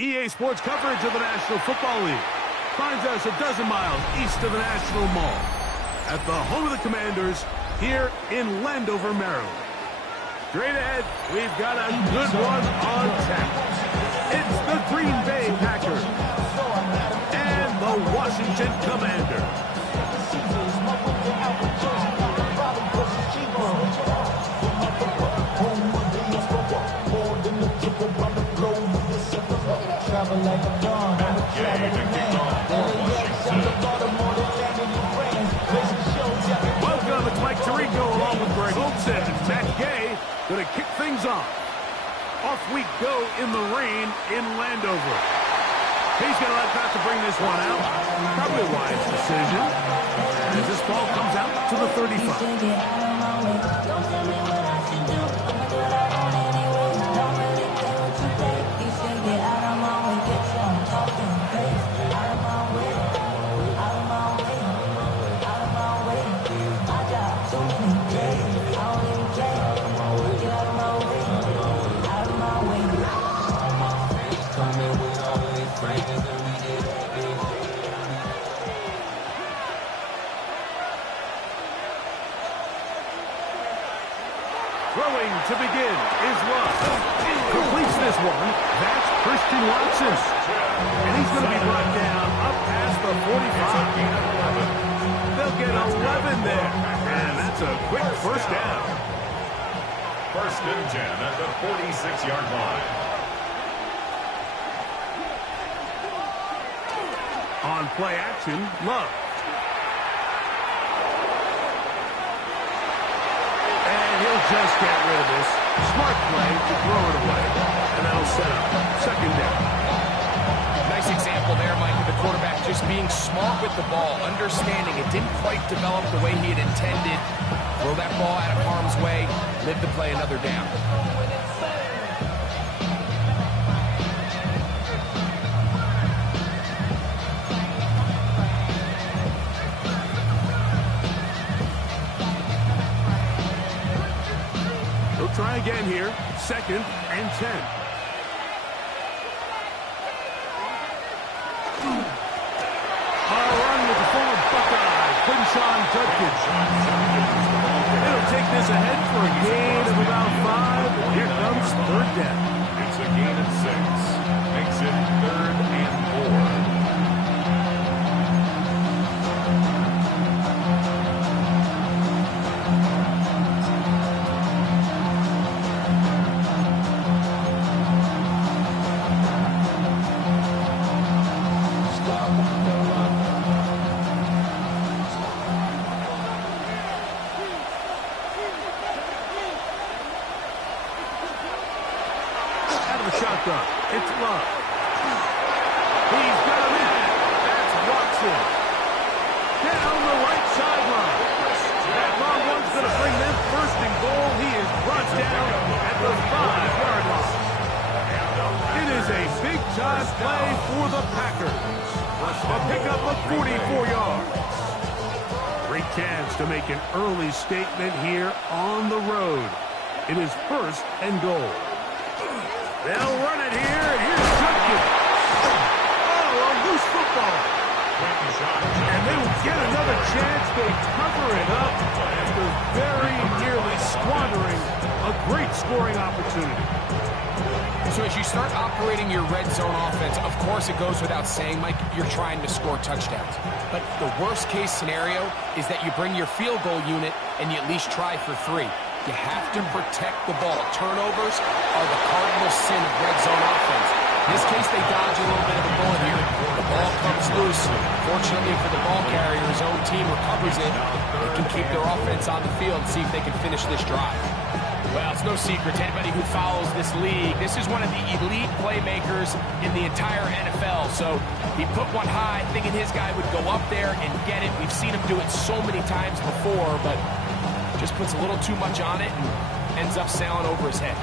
EA Sports coverage of the National Football League finds us a dozen miles east of the National Mall at the home of the Commanders here in Landover, Maryland. Straight ahead, we've got a good one on tap. It's the Green Bay Packers and the Washington Commanders. Welcome, it's Mike Tirico along with Greg Olsen and Matt Gay going to kick things off. Off we go in the rain in Landover. He's going to let Patrick to bring this one out. Probably a wise decision as this ball comes out to the 35. Throwing to begin is Love. Completes this one. That's Christian Watson. And he's going to be brought down up past the 45. They'll get 11 there. And that's a quick first down. First and 10 at the 46-yard line. On play action, Love. He'll just get rid of this. Smart play to throw it away. And that'll set up second down. Nice example there, Mike, of the quarterback just being smart with the ball, understanding it didn't quite develop the way he had intended. Throw that ball out of harm's way, live to play another down. Try again here. Second and 10. A run with the former Buckeye, Quinshon Judkins. It'll take this ahead for a gain of about 5. And here comes third down. It's a gain of 6. Makes it 3rd and 4. Shotgun. It's Love. He's got a man. That's Watson. Down the right sideline. That long one's going to bring them first and goal. He is brought down at the 5-yard line. It is a big-time play for the Packers. A pickup of 44 yards. Great chance to make an early statement here on the road. It is first and goal. They'll run it here, and here's Judkins. Oh, a loose football. And they will get another chance. They cover it up after very nearly squandering a great scoring opportunity. So as you start operating your red zone offense, of course it goes without saying, Mike, you're trying to score touchdowns. But the worst case scenario is that you bring your field goal unit and you at least try for 3. You have to protect the ball. Turnovers are the cardinal sin of red zone offense. In this case, they dodge a little bit of a bullet here. The ball comes loose. Fortunately for the ball carrier, his own team recovers it. They can keep their offense on the field and see if they can finish this drive. Well, it's no secret to anybody who follows this league. This is one of the elite playmakers in the entire NFL. So he put one high, thinking his guy would go up there and get it. We've seen him do it so many times before, but just puts a little too much on it and ends up sailing over his head.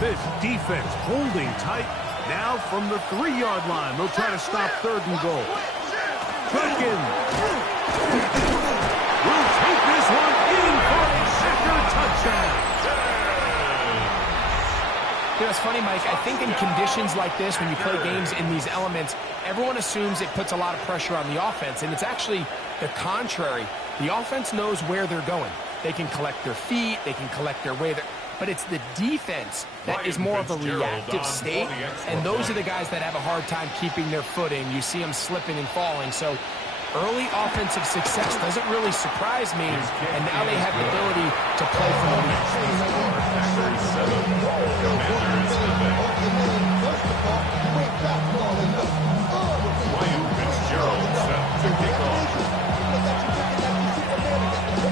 This defense holding tight. Now from the 3-yard line, they'll try to stop 3rd and goal. Perkins will take this one in for a second touchdown. You know, it's funny, Mike. I think in conditions like this, when you play games in these elements, everyone assumes it puts a lot of pressure on the offense, and it's actually the contrary. The offense knows where they're going. They can collect their feet, they can collect their way, but it's the defense that is more of a reactive state, and those are the guys that have a hard time keeping their footing. You see them slipping and falling, so early offensive success doesn't really surprise me, and now they have the ability to play from the lead.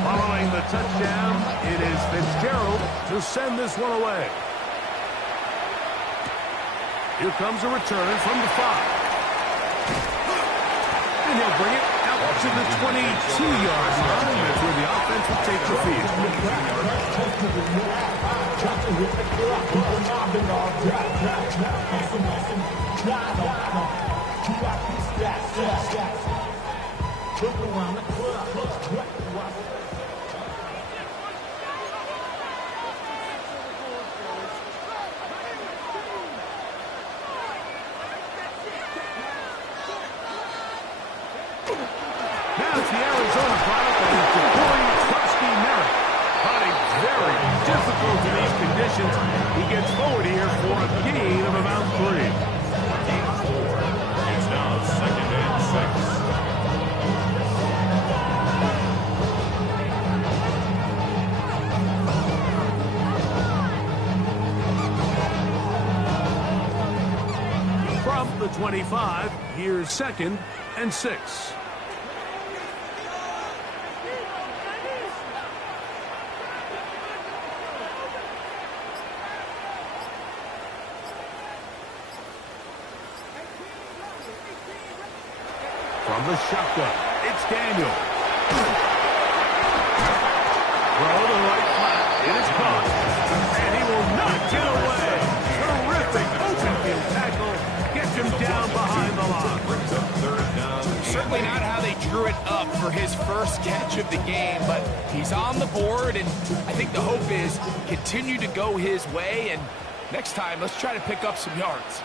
Following the touchdown, it is Fitzgerald to send this one away. Here comes a return from the 5. And he'll bring it out to the 22-yard line. That's where the offense will take the field. Now it's the Arizona product of Ja'Cory Trustee-Merritt. Finding very difficult in these conditions. He gets forward here for a gain of about 3. Game 4 is now 2nd and 6. From the 25, here's 2nd and 6. From the shotgun, it's Daniel. Throw the right flat. It is caught. And he will not get away. Terrific open field tackle. Gets him down behind the line. Brings up 3rd down. Certainly not how they drew it up for his first catch of the game, but he's on the board, and I think the hope is continue to go his way, and next time, let's try to pick up some yards.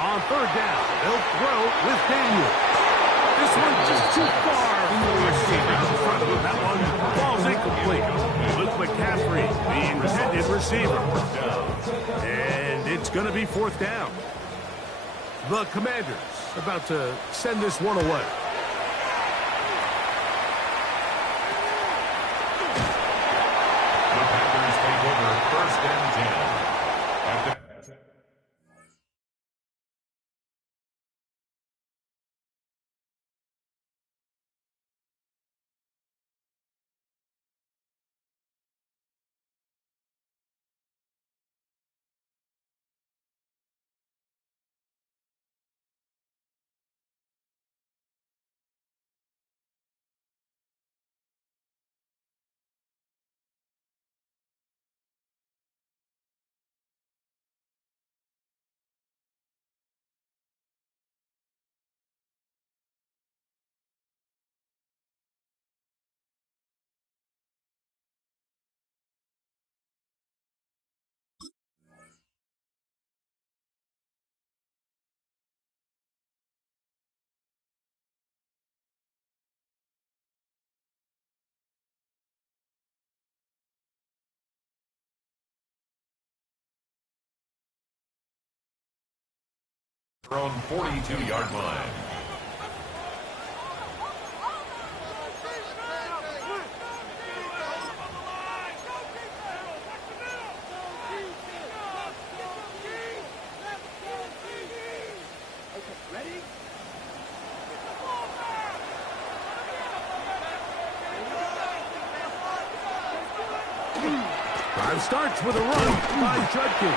On 3rd down, they'll throw with Daniel. This one just too far for the receiver in front of him. That one falls incomplete. Luke McCaffrey, the intended receiver. And it's going to be 4th down. The Commanders about to send this one away. The Packers take over 1st and 10. Their own 42-yard line. Drive starts with a run by Judkins.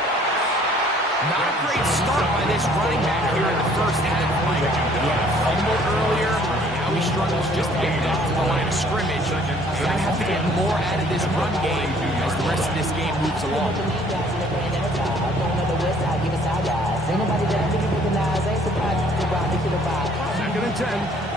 Not a great start by this running back here in the first half, Mike. He had a fumble earlier. Now he struggles just to get back to the line of scrimmage. He's going to have to get more out of this run game as the rest of this game moves along. Second and 10.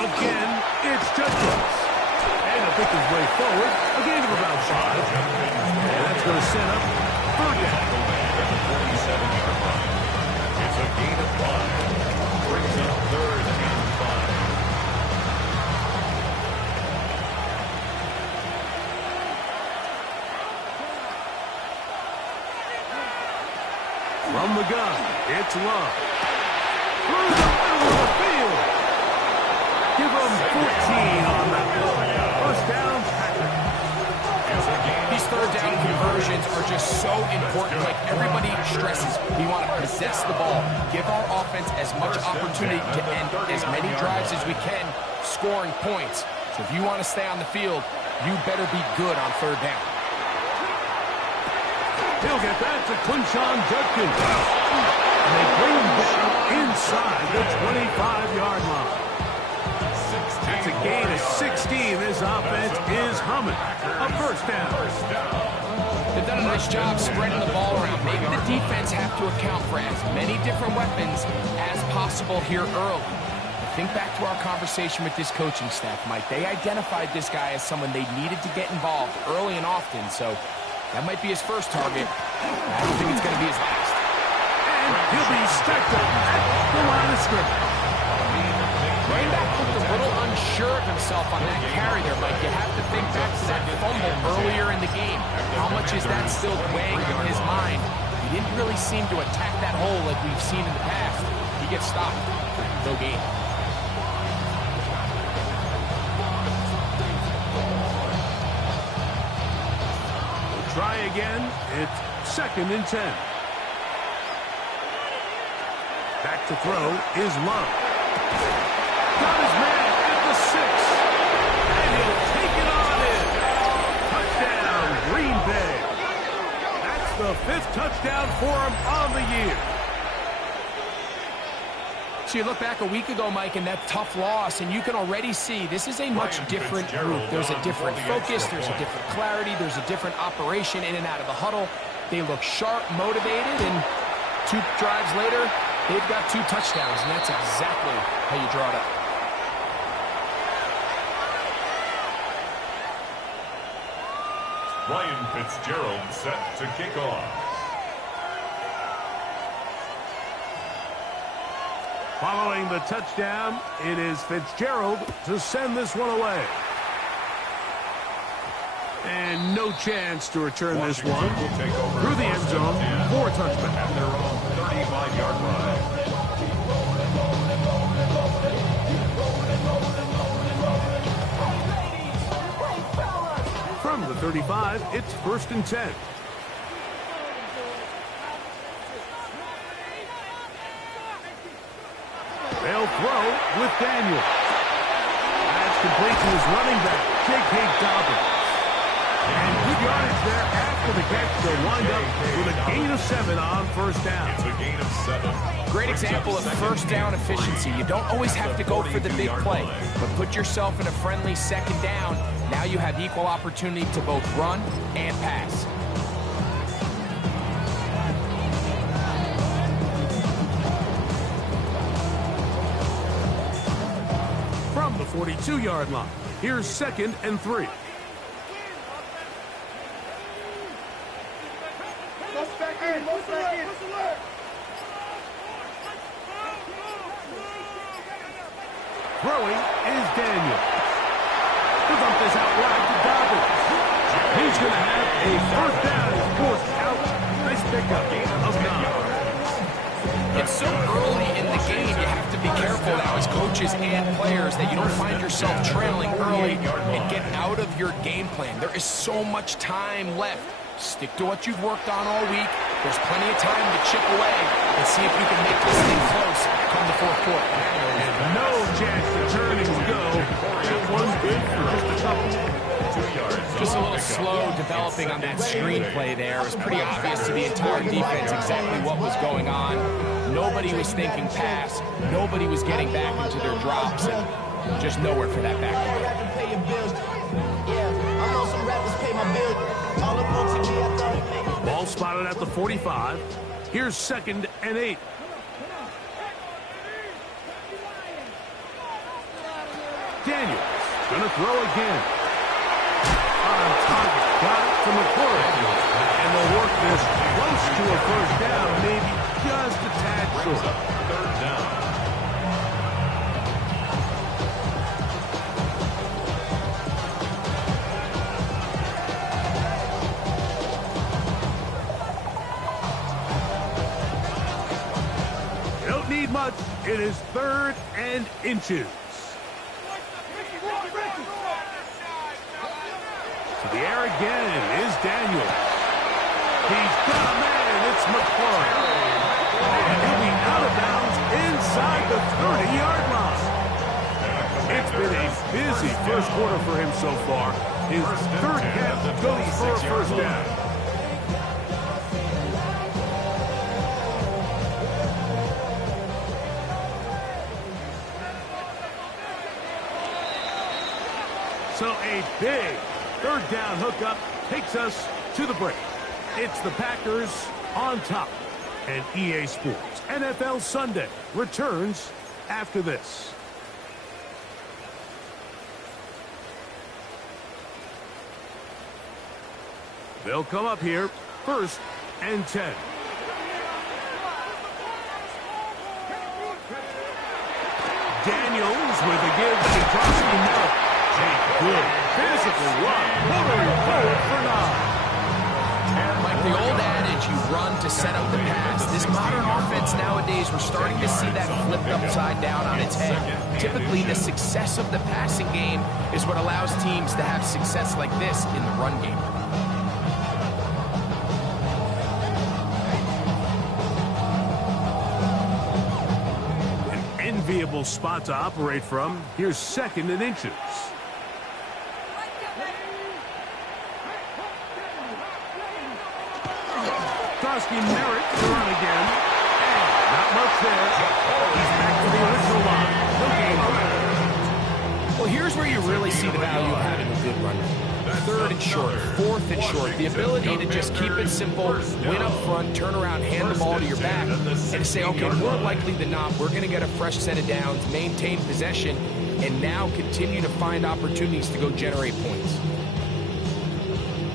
Again, it's Judkins. And to pick his way forward, a gain of about 5. And that's going to set up third down. At the 47-yard line. It's a gain of 5. Brings up third and 5. From the gun, it's Love. Through the middle of the field. Give him 14 on that one. First down, Packers. These third down conversions are just so important. Like everybody stresses, we want to possess the ball, give our offense as much opportunity to end as many drives as we can, scoring points. So if you want to stay on the field, you better be good on third down. He'll get that to Quinshon Judkins. And they bring him down inside the 25-yard line. That's a gain of 16. This offense is humming. A first down. They've done a nice job spreading the ball around. Maybe the defense have to account for as many different weapons as possible here early. Think back to our conversation with this coaching staff, Mike. They identified this guy as someone they needed to get involved early and often, so that might be his first target. I don't think it's going to be his last. And he'll be stacked up at the line of scrimmage. Running back looked a little unsure of himself on that carry there, Mike. You have to think back to that fumble earlier in the game. How much is that still weighing on his mind? He didn't really seem to attack that hole like we've seen in the past. He gets stopped. No gain. We'll try again. It's second and 10. Back to throw is Love. Got his man at the 6. And he'll take it on in. Touchdown, Green Bay. That's the 5th touchdown for him on the year. So you look back a week ago, Mike, and that tough loss, and you can already see this is a much different group. There's a different focus, there's a different clarity, there's a different operation in and out of the huddle. They look sharp, motivated, and 2 drives later, they've got 2 touchdowns, and that's exactly how you draw it up. Ryan Fitzgerald set to kick off. Following the touchdown, it is Fitzgerald to send this one away. And no chance to return this one through the end zone for a touchback. At their own 35-yard line. From the 35, it's first and 10. They'll throw with Daniel. That's complete to his running back, J.K. Dobbins. And good yardage there after the catch. They'll wind up with a gain of 7 on first down. It's a gain of 7. Great example of first down efficiency. You don't always have to go for the big play, but put yourself in a friendly second down. Now you have equal opportunity to both run and pass. From the 42-yard line, here's second and 3. Throwing is Daniel. He'll dump this out wide to Dobbins. He's going to have a first down. He's forced out. Nice pickup of 9. It's so early in the game, you have to be careful now as coaches and players that you don't find yourself trailing early and get out of your game plan. There is so much time left. Stick to what you've worked on all week. There's plenty of time to chip away and see if you can make this thing close come the fourth quarter. And no chance to turn and go. That one's good for just a couple. 2 yards. Just a little slow developing on that screenplay there. It was pretty obvious to the entire defense exactly what was going on. Nobody was thinking pass. Nobody was getting back into their drops, and just nowhere for that back. Ball spotted at the 45. Here's 2nd and 8. Daniels going to throw again. On target. Got it from the quarter. And they'll work this close to a first down, maybe just a tad short. 3rd down. Don't need much. It is 3rd and inches. To the air again is Daniel. He's got a man. It's McLaurin. And he'll be out of bounds inside the 30-yard line. It's been a busy first quarter for him so far. His 3rd catch goes for a first down. So a big 3rd down hookup takes us to the break. It's the Packers on top. And EA Sports NFL Sunday returns after this. They'll come up here 1st and 10. Daniels with a give to Crosby Miller. A good physical run. Motoring forward for 9. Like the old adage, you run to set up the pass. This modern offense nowadays, we're starting to see that flipped upside down on its head. Typically, the success of the passing game is what allows teams to have success like this in the run game. An enviable spot to operate from. Here's 2nd and inches. Crosby Merritt to run again. And not much there. He's back to the original line. No gain on that. Well, here's where you really see the value of having a good run. 3rd and short, 4th and short. The ability to just keep it simple, win up front, turn around, hand the ball to your back, and to say, okay, more likely than not, we're going to get a fresh set of downs, maintain possession, and now continue to find opportunities to go generate points.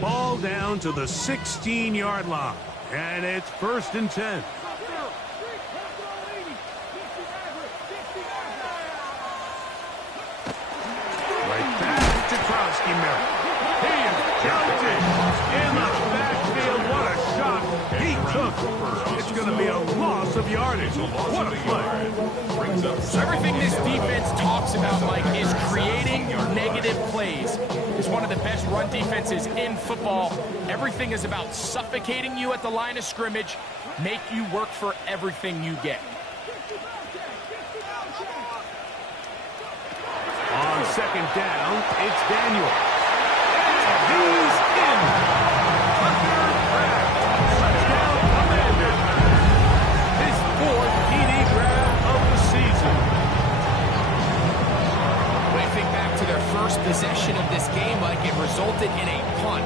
Ball down to the 16-yard line. And it's 1st and 10. Right back to Crosby Merritt. He is counted in the backfield. What a shot he took. It's going to be a loss of yardage. What a play. So everything this defense talks about, Mike, is creating negative plays. It's one of the best run defenses in football. Everything is about suffocating you at the line of scrimmage, make you work for everything you get. On 2nd down, it's Daniel. And he's in. Tucker Craft. Touchdown, Commander. His 4th TD grab of the season. When I think back to their first possession of this game, Mike, it resulted in a punt.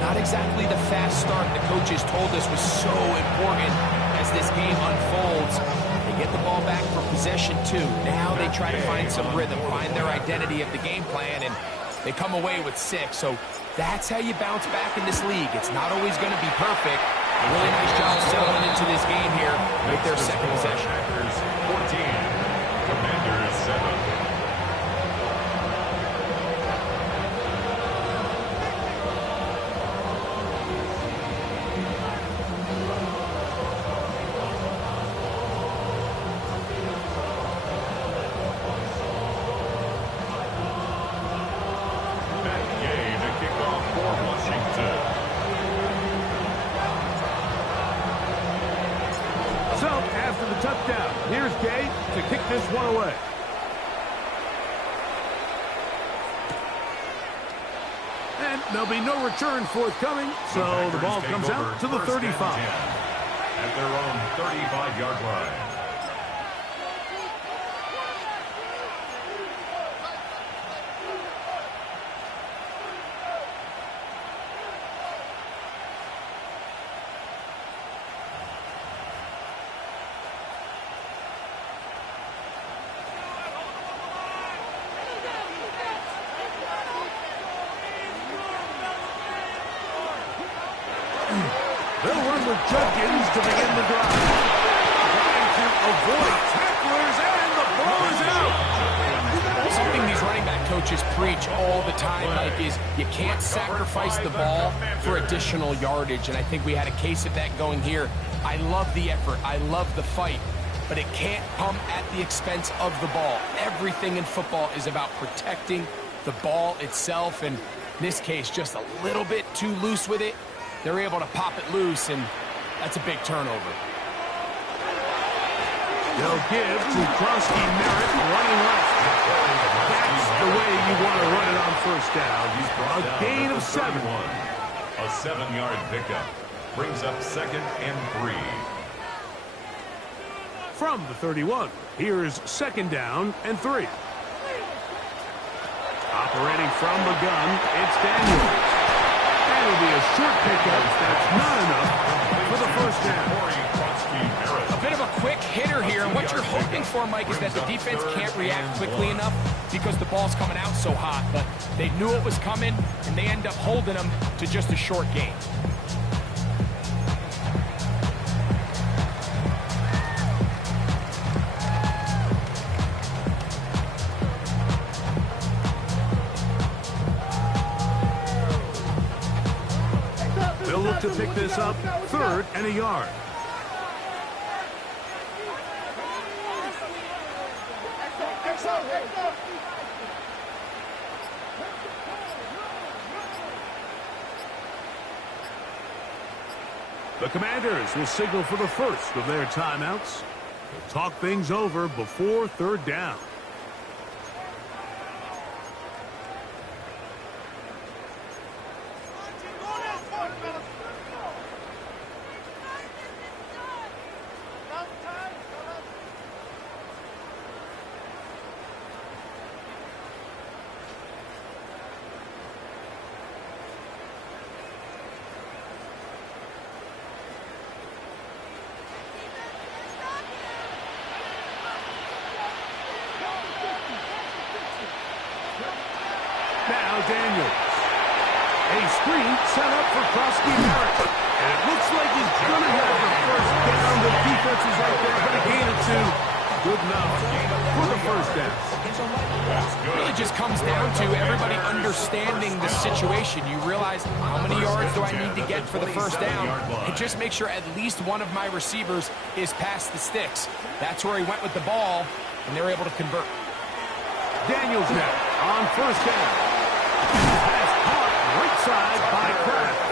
Not exactly the fast start the coaches told us was so important as this game unfolds. They get the ball back for possession 2. Now they try to find some rhythm, find their identity of the game plan, and they come away with 6. So that's how you bounce back in this league. It's not always going to be perfect. A really nice job settling into this game here with their 2nd possession. Packers 14, Commanders 7. for the touchdown. Here's Gay to kick this one away. And there'll be no return forthcoming, so the ball comes out to the 35. At their own 35-yard line. They'll run with Judkins to begin the drive. Trying to avoid tacklers, and the ball is out. Something these running back coaches preach all the time, Mike, is you can't sacrifice the ball for additional yardage, and I think we had a case of that going here. I love the effort. I love the fight, but it can't come at the expense of the ball. Everything in football is about protecting the ball itself, and in this case, just a little bit too loose with it. They're able to pop it loose, and that's a big turnover. They'll give to Krosky Merritt running left. That's the way you want to run it on first down. A gain of 7. A 7-yard pickup. Brings up 2nd and 3. From the 31, here's 2nd down and 3. Operating from the gun, it's Daniels. That'll be a short pickup. That's not enough for the first down. A bit of a quick hitter here. And what you're hoping for, Mike, is that the defense can't react quickly enough because the ball's coming out so hot. But they knew it was coming, and they end up holding them to just a short gain. To pick this up, 3rd and a yard. The Commanders will signal for the first of their timeouts. They'll talk things over before 3rd down. Now Daniels. A screen set up for Krosky Merritt. And it looks like he's going to have the first down. The defense is right there, but a gain of 2. Good enough for the first down. It really just comes down to everybody understanding the situation. You realize how many yards do I need to get for the first down, and just make sure at least one of my receivers is past the sticks. That's where he went with the ball, and they're able to convert. Daniels now on first down. Pass caught right side by Kraft.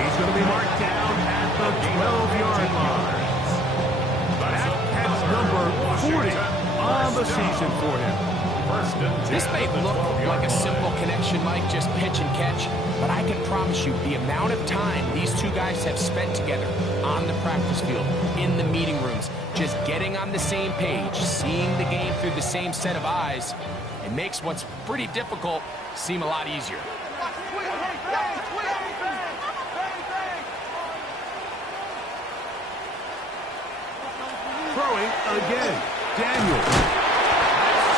He's going to be marked down at the 12-yard line. That's number 40 on the season for him. This may look like a simple connection, Mike, just pitch and catch, but I can promise you the amount of time these two guys have spent together on the practice field, in the meeting rooms, just getting on the same page, seeing the game through the same set of eyes, it makes what's pretty difficult seem a lot easier. Throwing again. Daniels.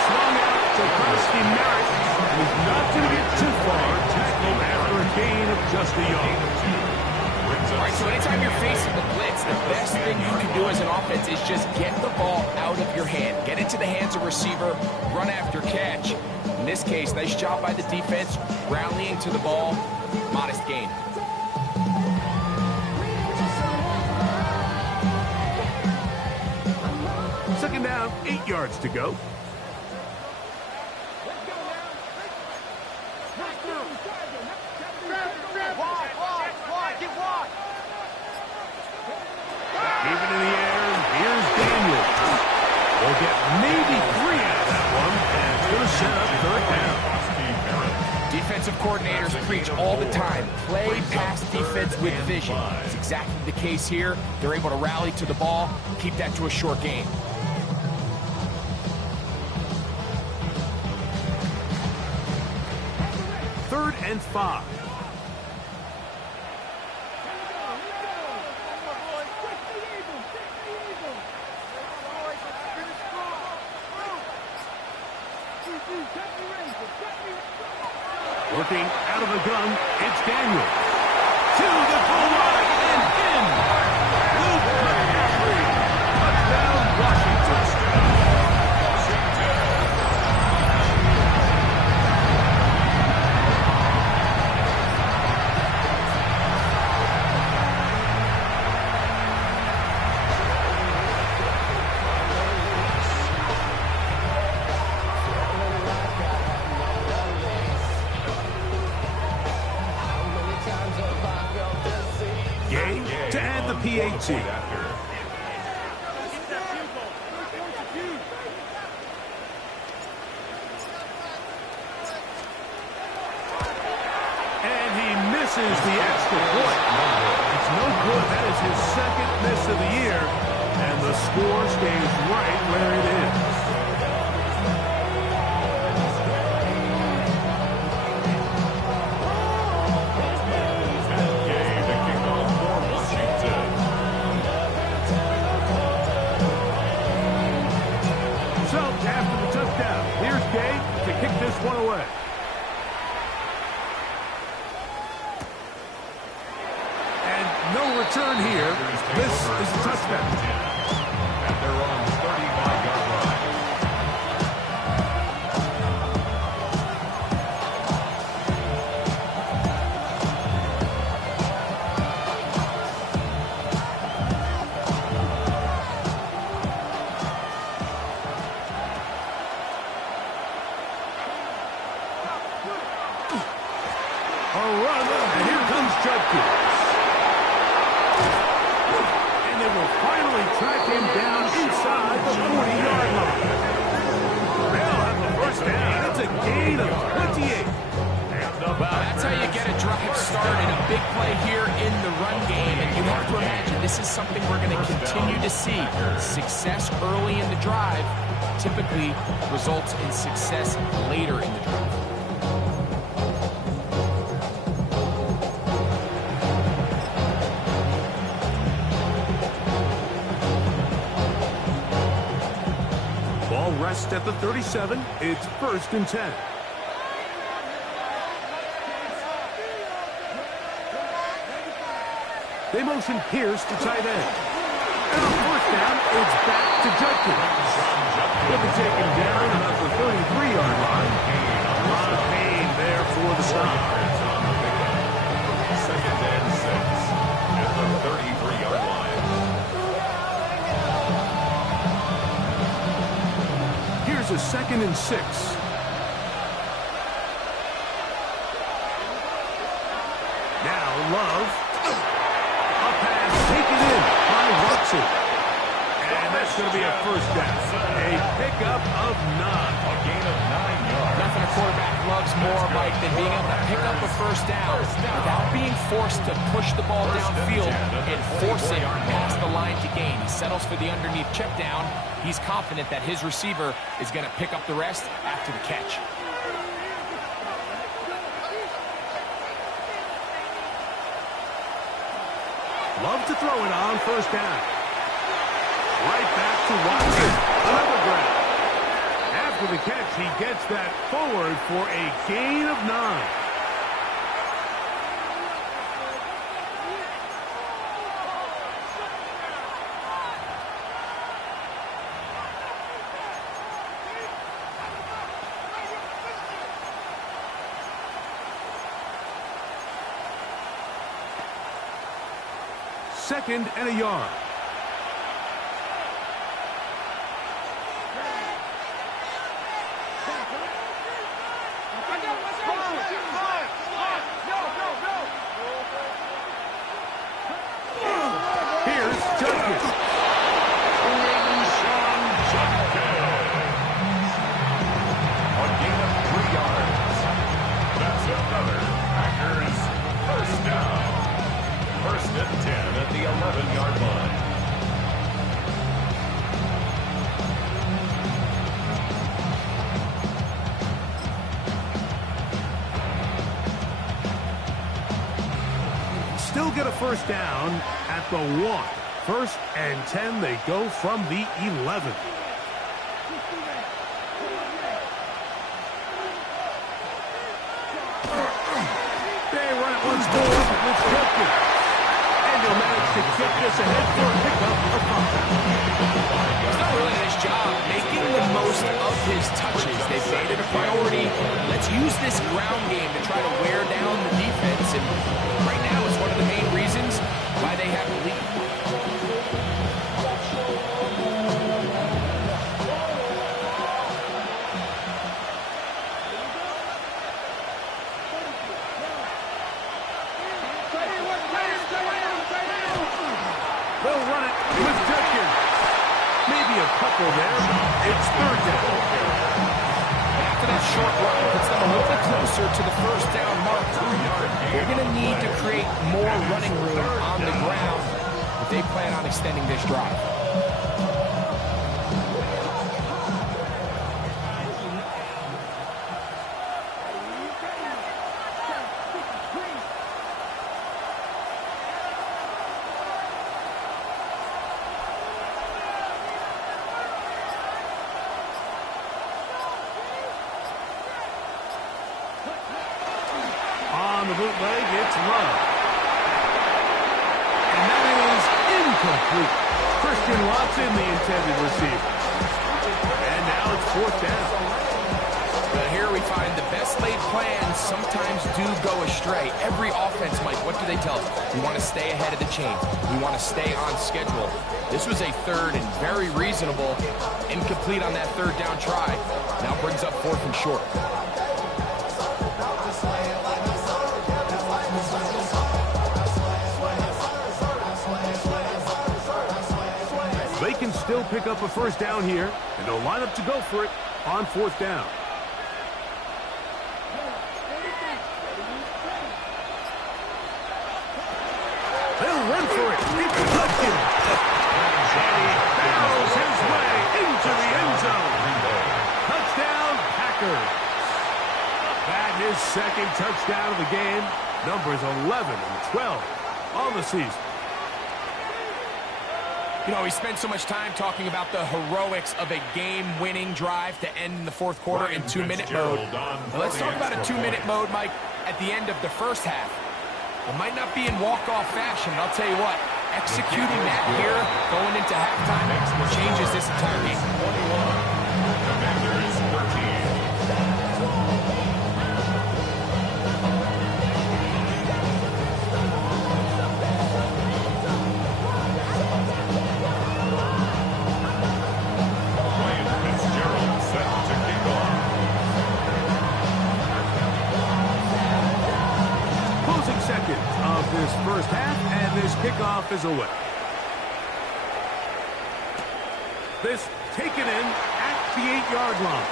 Swung out to Krosky Merritt. He's not going to get too far. Tackled after a gain of just a yard. All right, so anytime you're facing the blitz, the best thing you can do as an offense is just get the ball out of your hand. Get into the hands of receiver, run after catch. In this case, nice job by the defense, rallying to the ball, modest gain. Second down, 8 yards to go. Even in the air, here's They'll get maybe 3 out of that one, and it's going to set up third down. Defensive coordinators preach all the time, play pass defense with vision. It's exactly the case here. They're able to rally to the ball, keep that to a short game. Third and 5. Working out of the gun, it's Daniel. To the goal line and in. Luke McCaffrey. Touchdown, Washington. To add the PAT. And he misses the extra point. It's no good. That is his second miss of the year. And the score stays right where it is. One away. And no return here. This is a touchdown. At their own 35-yard line. And they will finally track him down inside the 40-yard line. They'll have the first down. It's a gain of 28. Well, that's how you get a drive started. A big play here in the run game. And you have to imagine this is something we're going to continue to see. Success early in the drive typically results in success later in the drive. Ball rests at the 37. It's 1st and 10. They motion Pierce to tight end. And on 1st down, it's back to Judkins. He'll be taken down at the 33-yard line. A lot of pain there for the stop. 2nd and 6 at the 33-yard line. Here's a 2nd and 6. Now Love. A pass taken in by Watson. And that's going to be a 1st down. A pickup of 9. A gain of 9 yards. Nothing a quarterback loves more, Mike, than being able to pick up a 1st down without being forced to push the ball downfield and force it past the line to gain. He settles for the underneath check down. He's confident that his receiver is going to pick up the rest after the catch. Love to throw it on 1st down. Right back to Watson. Another grab. After the catch, he gets that forward for a gain of 9. Second and a yard. Here's Judkins. get a first down at the 1. First and 10, they go from the 11. They run it once more with Judkins. And he'll manage to kick this ahead for a pickup of 5. He's done a really nice job making the most of his touches. They've made it a priority. Let's use this ground game to try to wear down the defense. And right now it's one of the main reasons why they have the lead. They'll run it with Judkins. Maybe a couple there. It's third down. After that short run, puts them a little bit closer to the first down mark. They're going to need to create more running room on the ground if they plan on extending this drive. On the bootleg, it's Love. And that is incomplete. Christian Watson, the intended receiver. And now it's fourth down. But here we find the best laid plans sometimes do go astray. Every offense, Mike, what do they tell us? We want to stay ahead of the chain. We want to stay on schedule. This was a third and very reasonable. Incomplete on that third down try. Now brings up fourth and short. They can still pick up a first down here, and they'll line up to go for it on fourth down. They'll run for it. It's Judkins. And he barrels his way into the end zone. Touchdown, Packers. That is his second touchdown of the game. Numbers 11 and 12 on the season. You know, we spent so much time talking about the heroics of a game-winning drive to end the fourth quarter in 2-minute mode. Now let's talk about a 2-minute mode, Mike, at the end of the first half. It might not be in walk-off fashion, but I'll tell you what, executing that here, going into halftime, changes this entire game. 21. Commanders 13. This first half, and this kickoff is away. This taken in at the 8-yard line.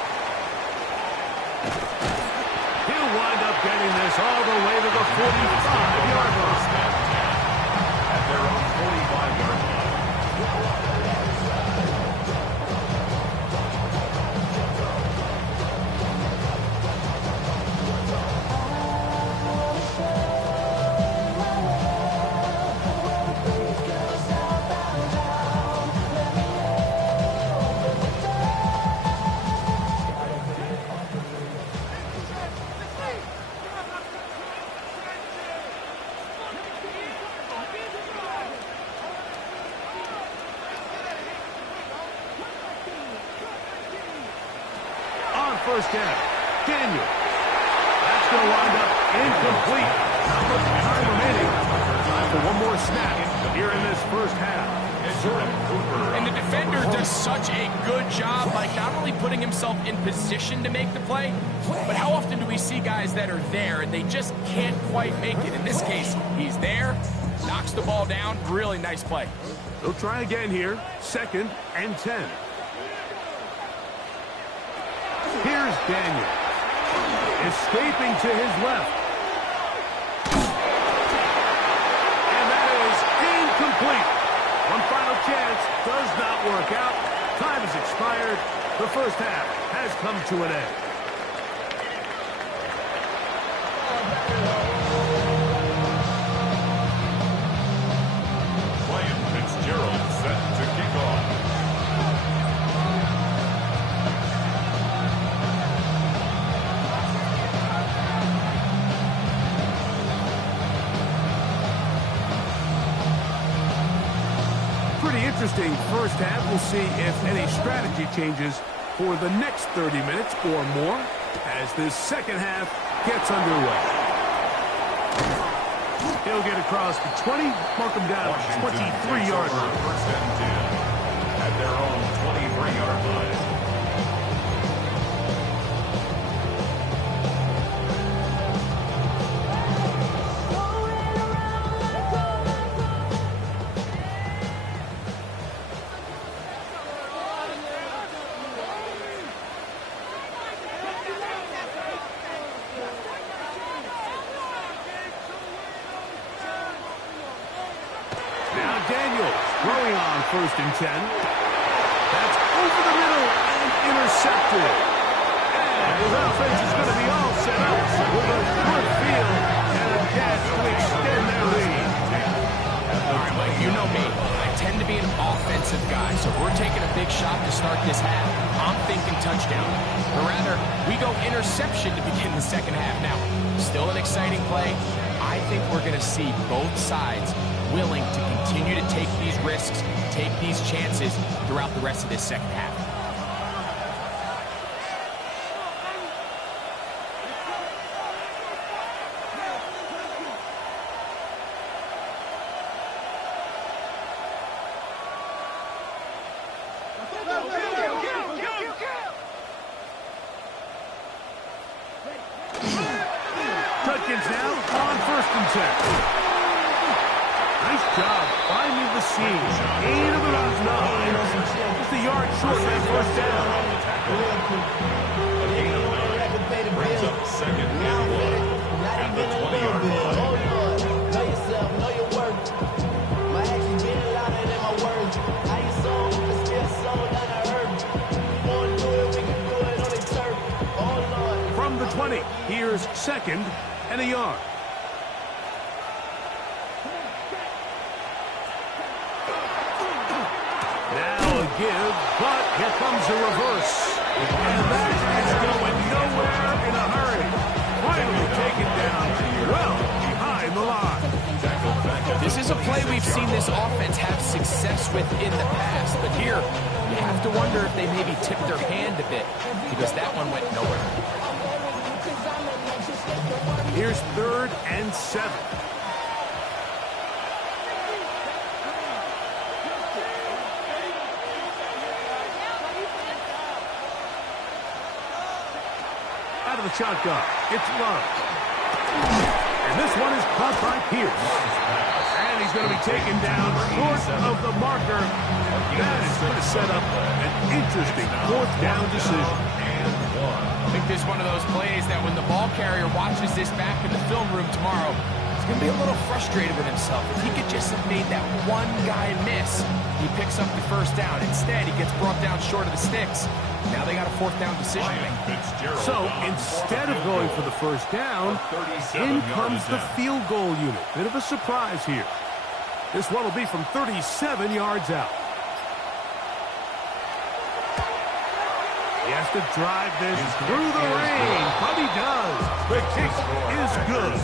He'll wind up getting this all the way to the 45-yard line. At their own 45-yard line. First down. Daniel. That's going to wind up incomplete. Not much time remaining. Time for one more snap here in this first half. And the defender does such a good job, like not only putting himself in position to make the play, but how often do we see guys that are there and they just can't quite make it? In this case, he's there, knocks the ball down. Really nice play. They'll try again here. Second and 10. Here's Daniel, escaping to his left. And that is incomplete. One final chance does not work out. Time has expired. The first half has come to an end. interesting first half. We'll see if any strategy changes for the next 30 minutes or more as this second half gets underway. He'll get across the 20, mark him down at the 23-yard line. First and 10 at their own 23-yard line. Throwing on first and 10. That's over the middle and intercepted. And his offense is going to be all set up with a good field and a chance to extend their lead. All right, Mike, you know me. I tend to be an offensive guy, so if we're taking a big shot to start this half, I'm thinking touchdown. Or rather, we go interception to begin the second half. Now, still an exciting play. I think we're going to see both sides willing to continue to take these risks, take these chances throughout the rest of this second half. Judkins now on first and 10. Nice job finding the seam. 8 of the last 9. Just a yard short of that first down. A gain of 9 brings up second and 1 at the 20-yard line. Know yourself, know your worth. My actions get louder than my words. How you sold, but still sold out of hurt. We wanna do it, we can do it on the turf. Oh Lord. From the 20, here's second and a yard. Give, but here comes the reverse. And that is going nowhere in a hurry. Finally taken down well behind the line. This is a play we've seen this offense have success with in the past, but here you have to wonder if they maybe tipped their hand a bit because that one went nowhere. Here's third and 7. Out of the shotgun, it's Love. And this one is caught by Pierce. And he's going to be taken down short of the marker. That is going to set up an interesting fourth down decision. I think this is one of those plays that when the ball carrier watches this back in the film room tomorrow, he's going to be a little frustrated with himself. If he could just have made that one guy miss, he picks up the first down. Instead, he gets brought down short of the sticks. Now they got a fourth down decision to make. So instead of going for the first down, in comes the field goal unit. Bit of a surprise here. This one will be from 37 yards out. He has to drive this through the rain, but he does. The kick is good.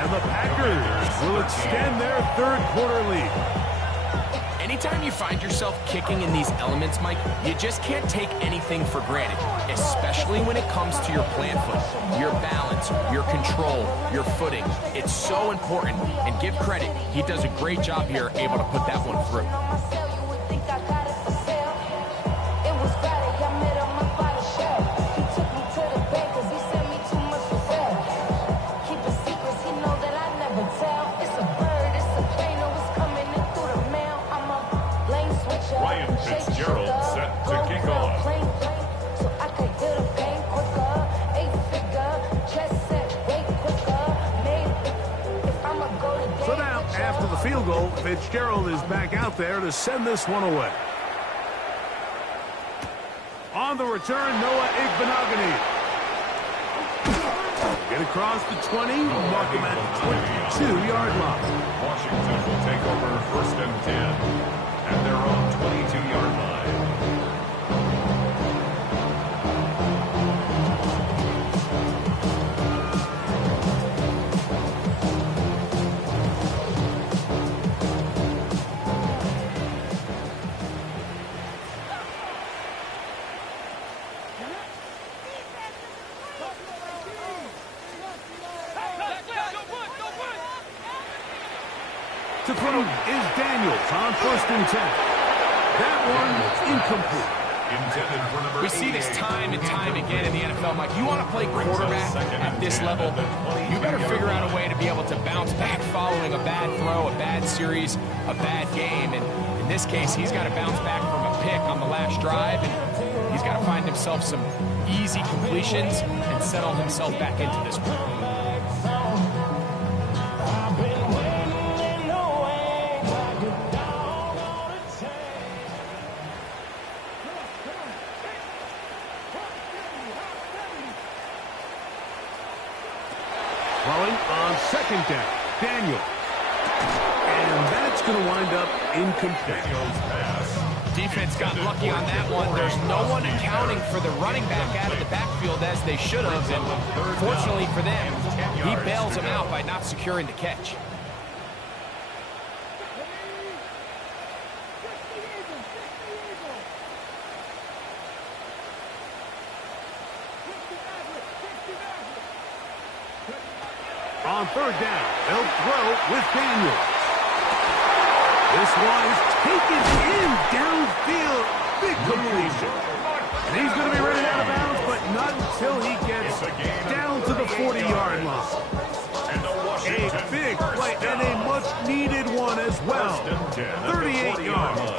And the Packers will extend their third quarter lead. Anytime you find yourself kicking in these elements, Mike, you just can't take anything for granted, especially when it comes to your plant foot, your balance, your control, your footing. It's so important, and give credit, he does a great job here able to put that one through. Fitzgerald set to kick off. So now, after the field goal, Fitzgerald is back out there to send this one away. On the return, Noah Igbinoghene. Get across the 20, mark him at the 22-yard line. Washington will take over first and 10 at their own 22-yard line. To throw is Daniels on 1st and 10. That one incomplete. We see this time and time again in the NFL, Mike. You want to play quarterback at this level, you better figure out a way to be able to bounce back following a bad throw, a bad series, a bad game. And in this case, he's got to bounce back from a pick on the last drive, and he's got to find himself some easy completions and settle himself back into this one. Throwing on 2nd down, Daniel. And that's going to wind up incomplete. Defense got lucky on that one. There's no one accounting for the running back out of the backfield as they should have. And fortunately for them, he bails them out by not securing the catch. On 3rd down, they'll throw with Daniels. This one is taken in downfield. Big completion. And he's going to be running out of bounds, but not until he gets down to the 40-yard line. A big play and a much-needed one as well. 38 yards.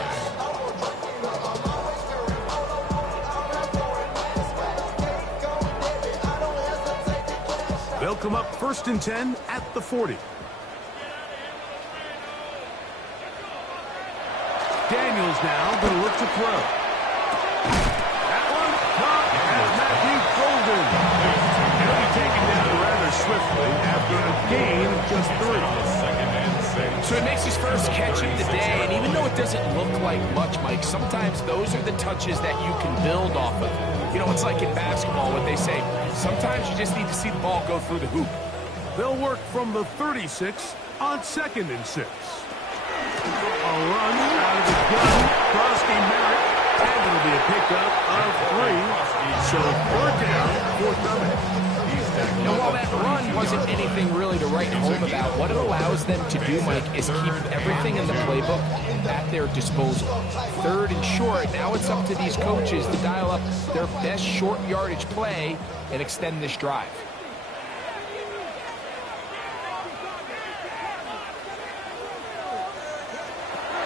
They'll come up 1st and 10 at the 40. Daniels now going to look to throw. That one caught as Matthew Golden. He'll be taken down rather swiftly after a gain of just 3. So he makes his first catch of the day, and even though it doesn't look like much, Mike, sometimes those are the touches that you can build off of. You know, it's like in basketball, what they say, sometimes you just need to see the ball go through the hoop. They'll work from the 36 on 2nd and 6. A run out of the gun, Krosky Merritt, and it'll be a pickup of 3. So 4th down, 4th down. And while that run wasn't anything really to write home about, what it allows them to do, Mike, is keep everything in the playbook at their disposal. 3rd and short, now it's up to these coaches to dial up their best short yardage play and extend this drive.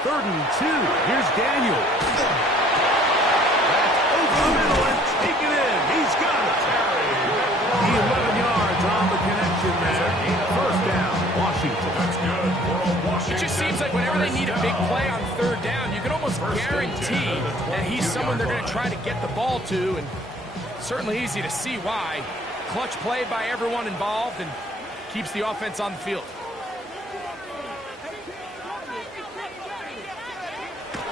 Third and 2. Here's Daniel. That's over the middle and taken in. He's got it. 11 yards on the connection there. 1st down, Washington. That's good. It just seems like whenever they need a big play on 3rd down, you can almost guarantee that he's someone they're going to try to get the ball to, and certainly easy to see why. Clutch play by everyone involved and keeps the offense on the field.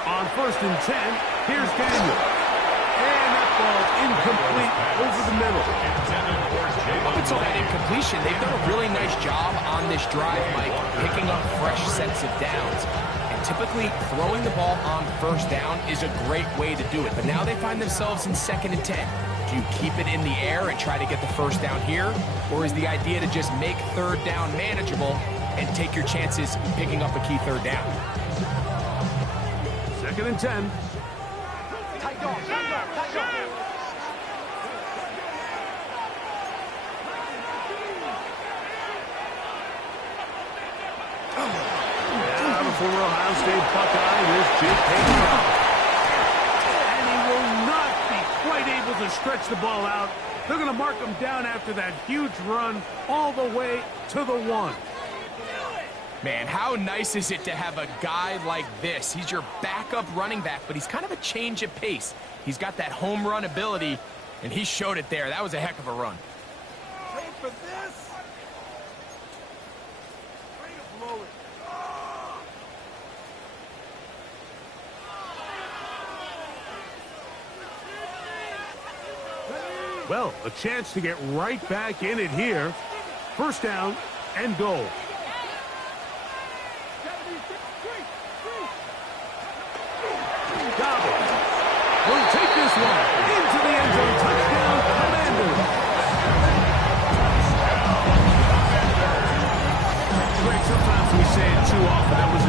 On 1st and 10, here's Daniel. And that ball incomplete over the middle. Up until that incompletion, they've done a really nice job on this drive, Mike, picking up fresh sets of downs. And typically, throwing the ball on 1st down is a great way to do it. But now they find themselves in 2nd and 10. Do you keep it in the air and try to get the 1st down here? Or is the idea to just make 3rd down manageable and take your chances picking up a key 3rd down? 2nd and 10. Former Ohio State Buckeye, here's Jake Hager. And he will not be quite able to stretch the ball out. They're going to mark him down after that huge run all the way to the 1. Man, how nice is it to have a guy like this? He's your backup running back, but he's kind of a change of pace. He's got that home run ability, and he showed it there. That was a heck of a run. Wait for this. Way to blow it. Well, a chance to get right back in it here. 1st down and goal. Dobbins will take this one into the end zone. Touchdown, Commanders. Greg, sometimes we say it too often. That was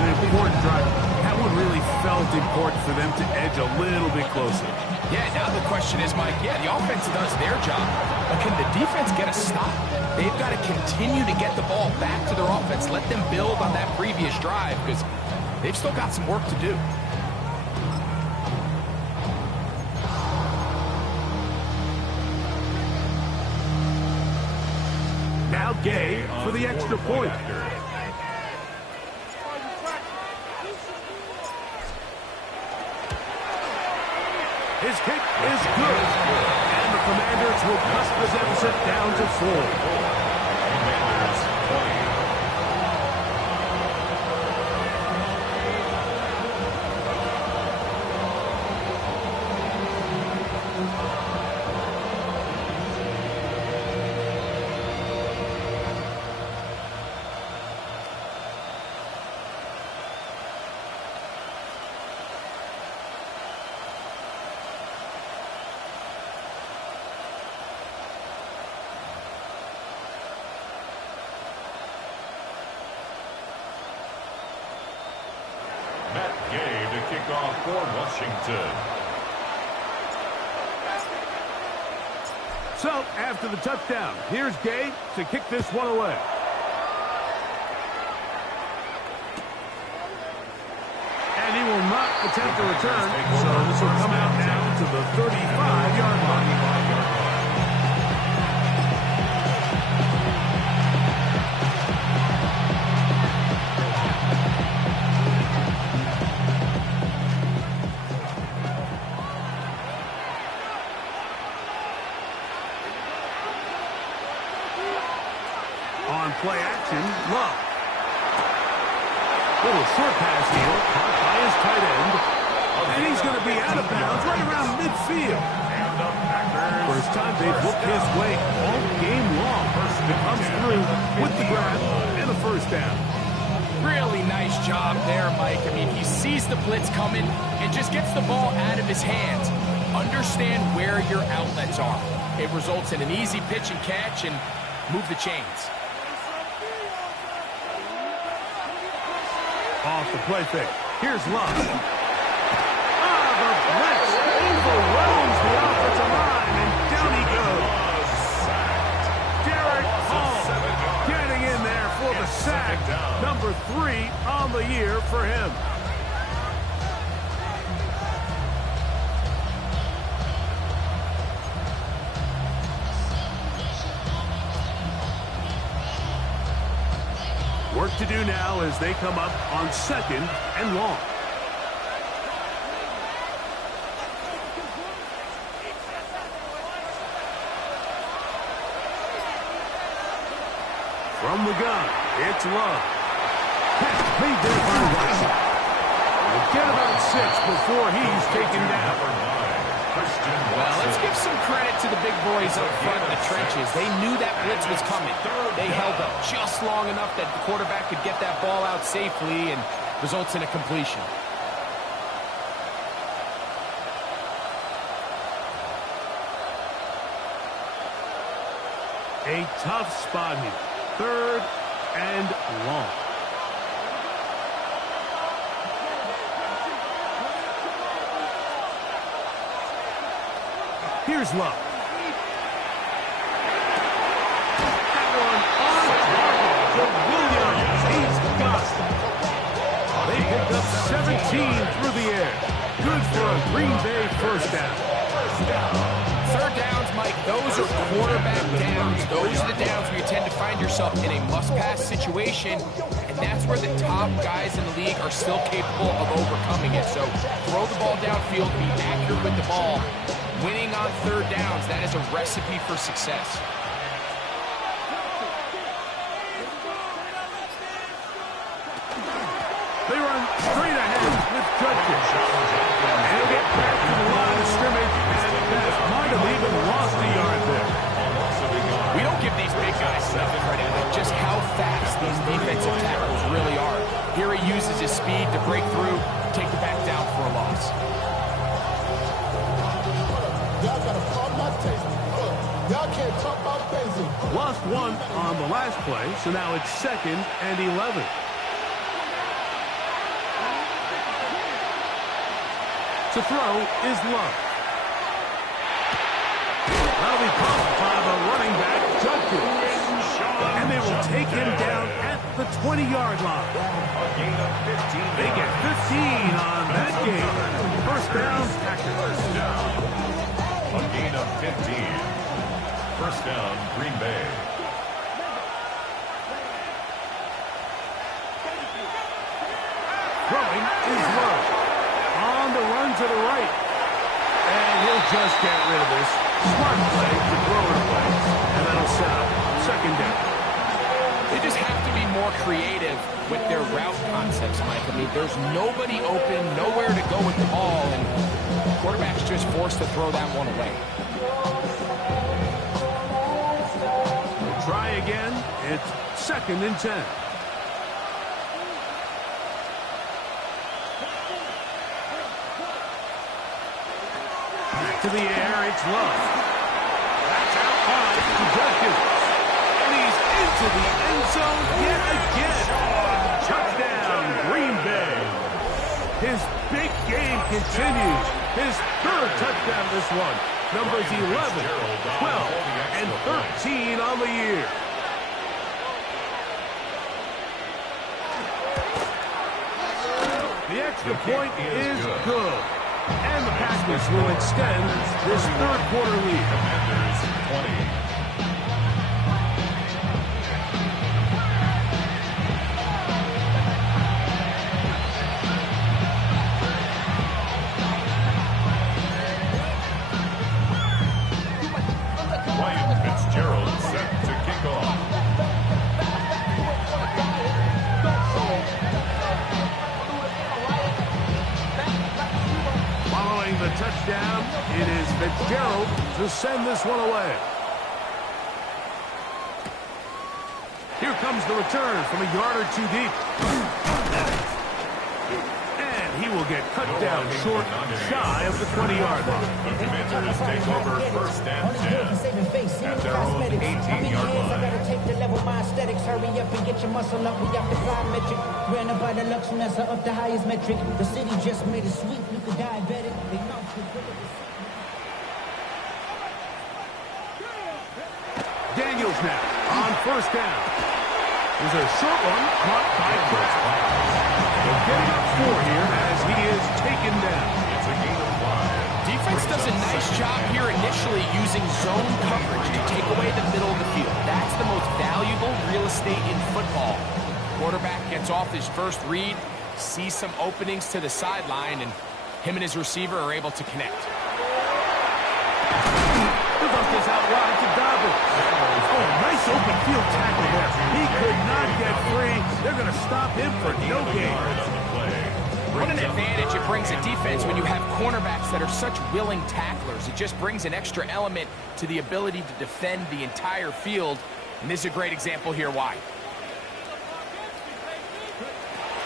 felt important for them to edge a little bit closer. Yeah, now the question is, Mike, yeah, the offense does their job, but can the defense get a stop? They've got to continue to get the ball back to their offense. Let them build on that previous drive because they've still got some work to do. Now Gay for the extra point. His kick is good. And the Commanders will cut the deficit down to 4. Commanders 20. Matt Gay to kick off for Washington. So, after the touchdown, here's Gay to kick this one away. And he will not attempt to return, so this will come out now to the 35-yard line. On play action, Love. Little short pass here, caught by his tight end. And he's going to be out of bounds right around midfield. First time they've looked his way all game long. It comes through with the grab and a first down. Really nice job there, Mike. I mean, he sees the blitz coming and just gets the ball out of his hands. Understand where your outlets are. It results in an easy pitch and catch and move the chains. Off the play fake. Here's Love. The blitz overwhelms the offensive line, and down he goes. Derek Hall getting in there for the sack. Number 3 on the year for him. Work to do now as they come up on second and long. From the gun, it's Love. Pass made there by Watson. We'll get about 6 before he's taken down. Well, let's give some credit to the big boys up front in the trenches. They knew that blitz was coming. They held up just long enough that the quarterback could get that ball out safely and results in a completion. A tough spot here. 3rd and long. Here's Love. That one on target to Williams. He's got it. They picked up 17 through the air. Good for a Green Bay first down. 3rd downs, Mike, those are quarterback downs. Those are the downs where you tend to find yourself in a must-pass situation, and that's where the top guys in the league are still capable of overcoming it. So throw the ball downfield, be accurate with the ball. Winning on 3rd downs, that is a recipe for success. They run straight ahead with Judkins. And he'll get back to the line of scrimmage, and that might have even lost a yard there. We don't give these big guys enough credit, like just how fast these defensive tackles really are. Here he uses his speed to break through, take the back down for a loss. Y'all gotta pump my taste. Y'all can't talk about basic. Lost 1 on the last play, so now it's 2nd and 11. To throw is Love. That'll be caught by the running back, Judkins. And they will take him down at the 20-yard line. A gain of 15. They get 15 on that game. First down, Packers. First down. A gain of 15. First down, Green Bay. Throwing is Low. On the run to the right. And he'll just get rid of this. Smart play to throw it away. And that'll set up second down. They just have to be more creative with their route concepts, Mike. I mean, there's nobody open, nowhere to go with the ball, and the quarterback's just forced to throw that one away. Try again. It's second and 10. Back to the air. It's Love. That's out wide to Judkins. And he's into the end zone yet again. Touchdown, Green Bay. His big game continues. His third touchdown this one. Numbers 11, 12, and 13 on the year. The extra point is good. And the Packers will extend this third quarter lead. Commanders 20. Touchdown. It is Fitzgerald to send this one away. Here comes the return from a yard or two deep. And he will get cut down short, shy of the 20-yard line. The Commanders take over first and 10 at their own 18-yard line. I gotta take the level, my aesthetics. Hurry up and get your muscle up. We up the metric. Ran up by the Lux Nessa up the highest metric. The city just made a sweep. You could diabetic. They mouth Daniels now on first down. There's a short one caught by Kraft. They'll get it up 4 here as he is taken down. It's a gain of 5. Defense does a nice job here initially using zone coverage to take away the middle of the field. That's the most valuable real estate in football. Quarterback gets off his first read, sees some openings to the sideline, and him and his receiver are able to connect. Is out wide to Dobbins. Oh, nice open field tackle there. He could not get free. They're going to stop him for no gain. What an advantage it brings a defense when you have cornerbacks that are such willing tacklers. It just brings an extra element to the ability to defend the entire field. And this is a great example here why.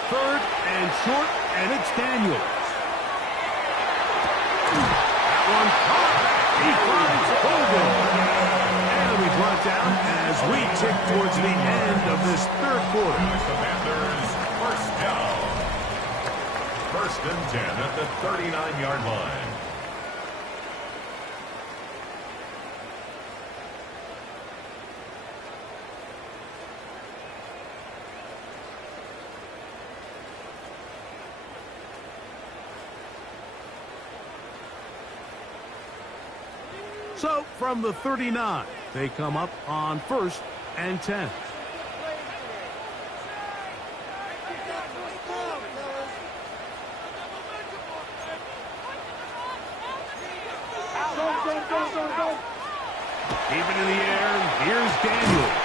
Third and short, and it's Daniels. That one caught. He finds Holden. And it'll be brought down as we tick towards the end of this third quarter. Commanders first down. First and 10 at the 39-yard line. So, from the 39, they come up on first and 10. Keep it in the air. Here's Daniels.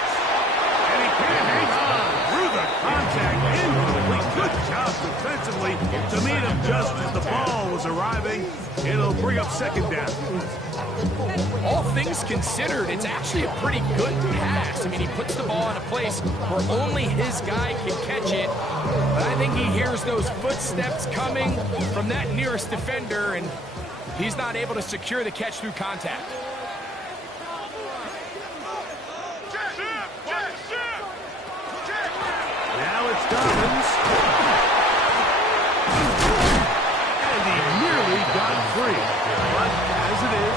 And he can't hang on through the contact. Incomplete. Good job defensively to meet him just as the ball was arriving. It'll bring up second down. All things considered, it's actually a pretty good pass. I mean, he puts the ball in a place where only his guy can catch it. But I think he hears those footsteps coming from that nearest defender, and he's not able to secure the catch through contact. Now it's Dobbins. And he nearly 3. But as it is,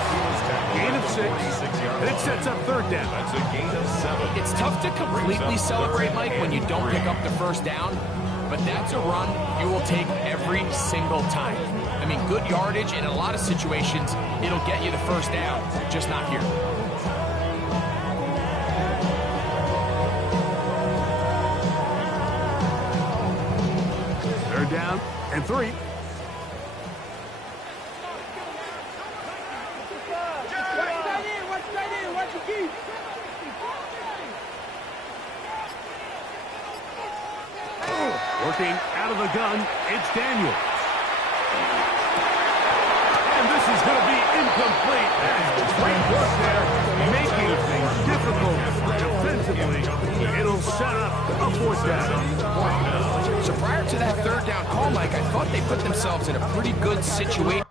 gain of 6, and it sets up third down. That's a gain of 7. It's tough to completely celebrate, Mike, when you don't pick up the first down, but that's a run you will take every single time. I mean, good yardage, and in a lot of situations, it'll get you the first down, just not here. Third down and 3. Working out of the gun, it's Daniel. And this is going to be incomplete. Great work there, making things difficult defensively. It'll set up a fourth down. So prior to that third down call, Mike, I thought they put themselves in a pretty good situation.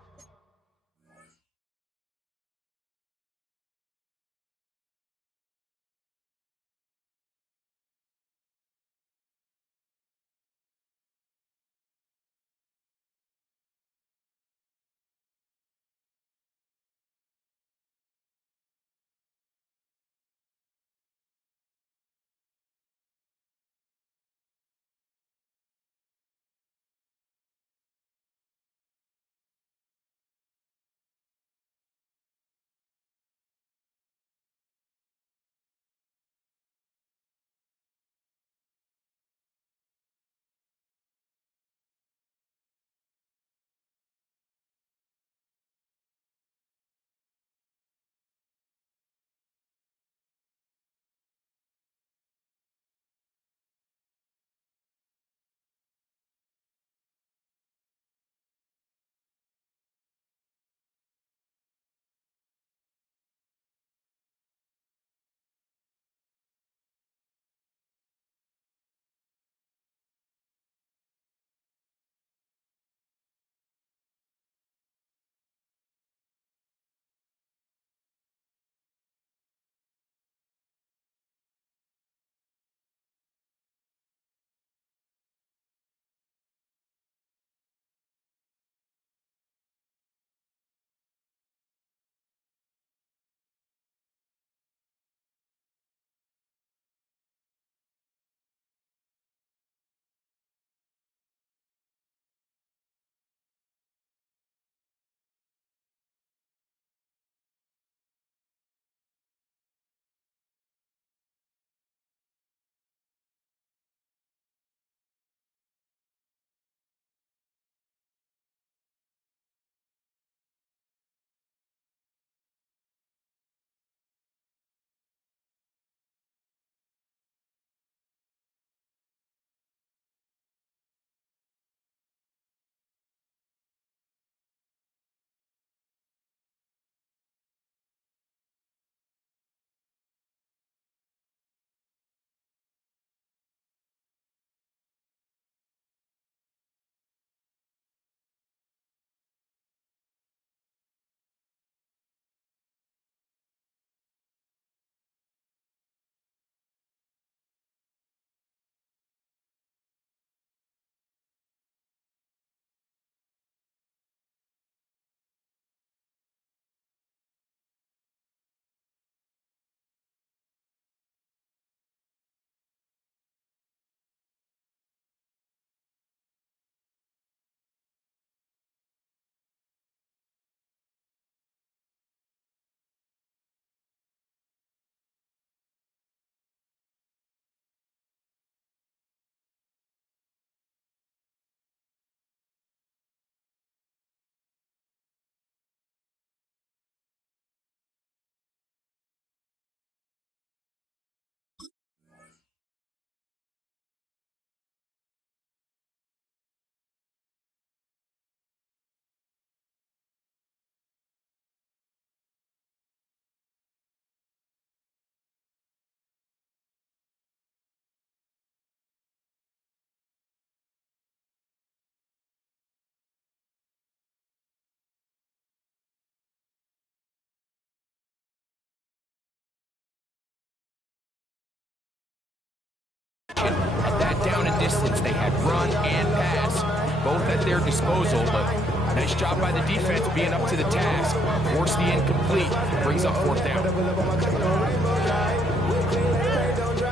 At that down and distance, they had run and pass, both at their disposal, but Nice job by the defense being up to the task. Force the incomplete. Brings up fourth down.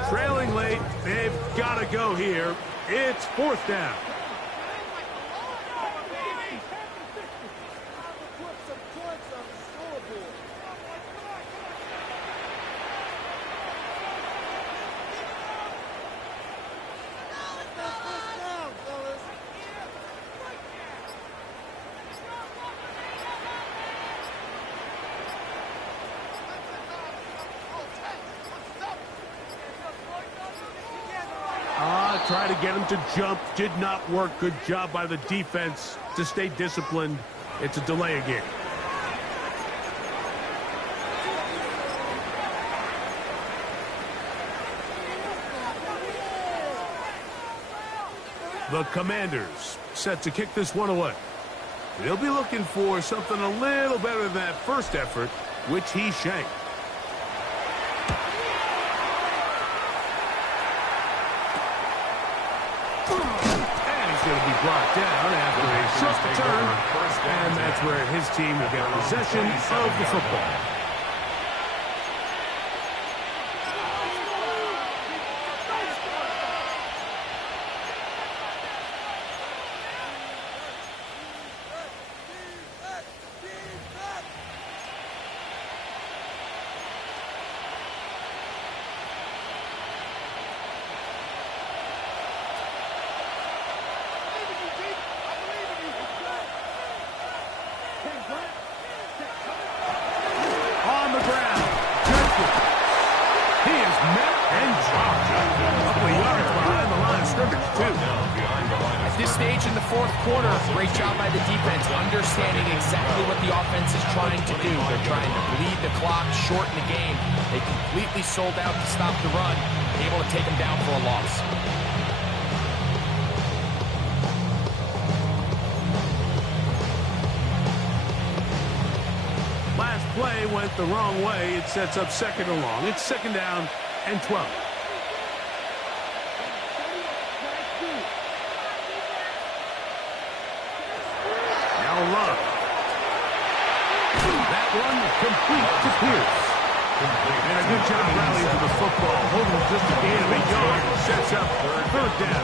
Trailing late, they've got to go here. It's fourth down. Try to get him to jump. Did not work. Good job by the defense to stay disciplined. It's a delay again. The Commanders set to kick this one away. They'll be looking for something a little better than that first effort, which he shanked. Going to be brought down after a short return, and that's where his team will get possession of the football. At this stage in the fourth quarter, great job by the defense, understanding exactly what the offense is trying to do. They're trying to bleed the clock, shorten the game. They completely sold out to stop the run, able to take them down for a loss. Last play went the wrong way. It sets up second and long. It's second down and 12. Love. That one complete to Pierce. And a good job rallying to the football. Holding just a gain of a yard. Sets up third down.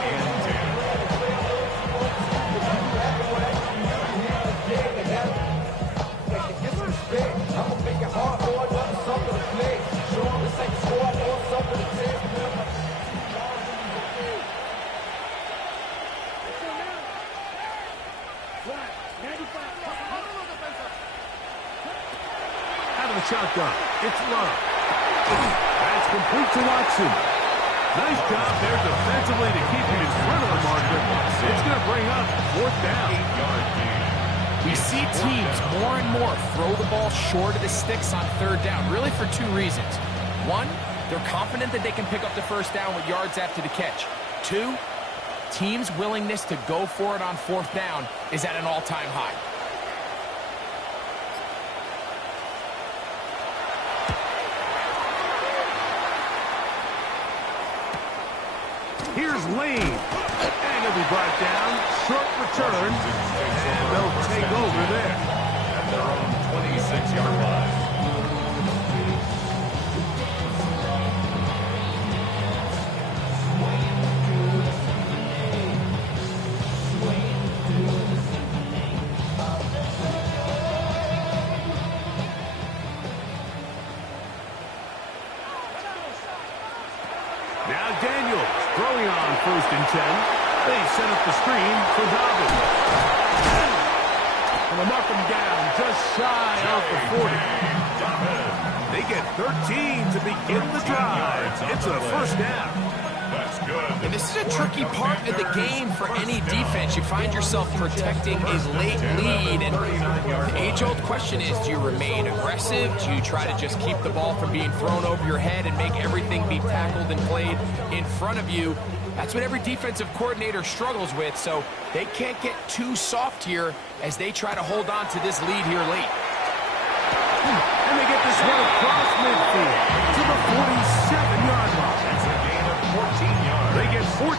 Shotgun. It's Love. That's complete to Watson. Nice job there defensively to keep him in front of the marker. It's going to bring up fourth down. 8-yard gain. We see teams more and more throw the ball short of the sticks on third down, really for two reasons. One, they're confident that they can pick up the first down with yards after the catch. Two, teams' willingness to go for it on fourth down is at an all-time high. Here's Lane. And he'll be brought down. Short return. And they'll take over there. At their own 26-yard line. Now Daniels throwing on 1st and 10. They set up the screen for Dobbins. And they'll mark him down just shy of the 40. They get 13 to begin the drive. It's a first down. That's good. And this is a tricky part of the game for any defense. You find yourself protecting a late lead, and the age-old question is, do you remain aggressive? Do you try to just keep the ball from being thrown over your head and make everything be tackled and played in front of you? That's what every defensive coordinator struggles with, so they can't get too soft here as they try to hold on to this lead here late. And they get this one across midfield to the 47-yard line. That's a gain of 14 yards. They get 14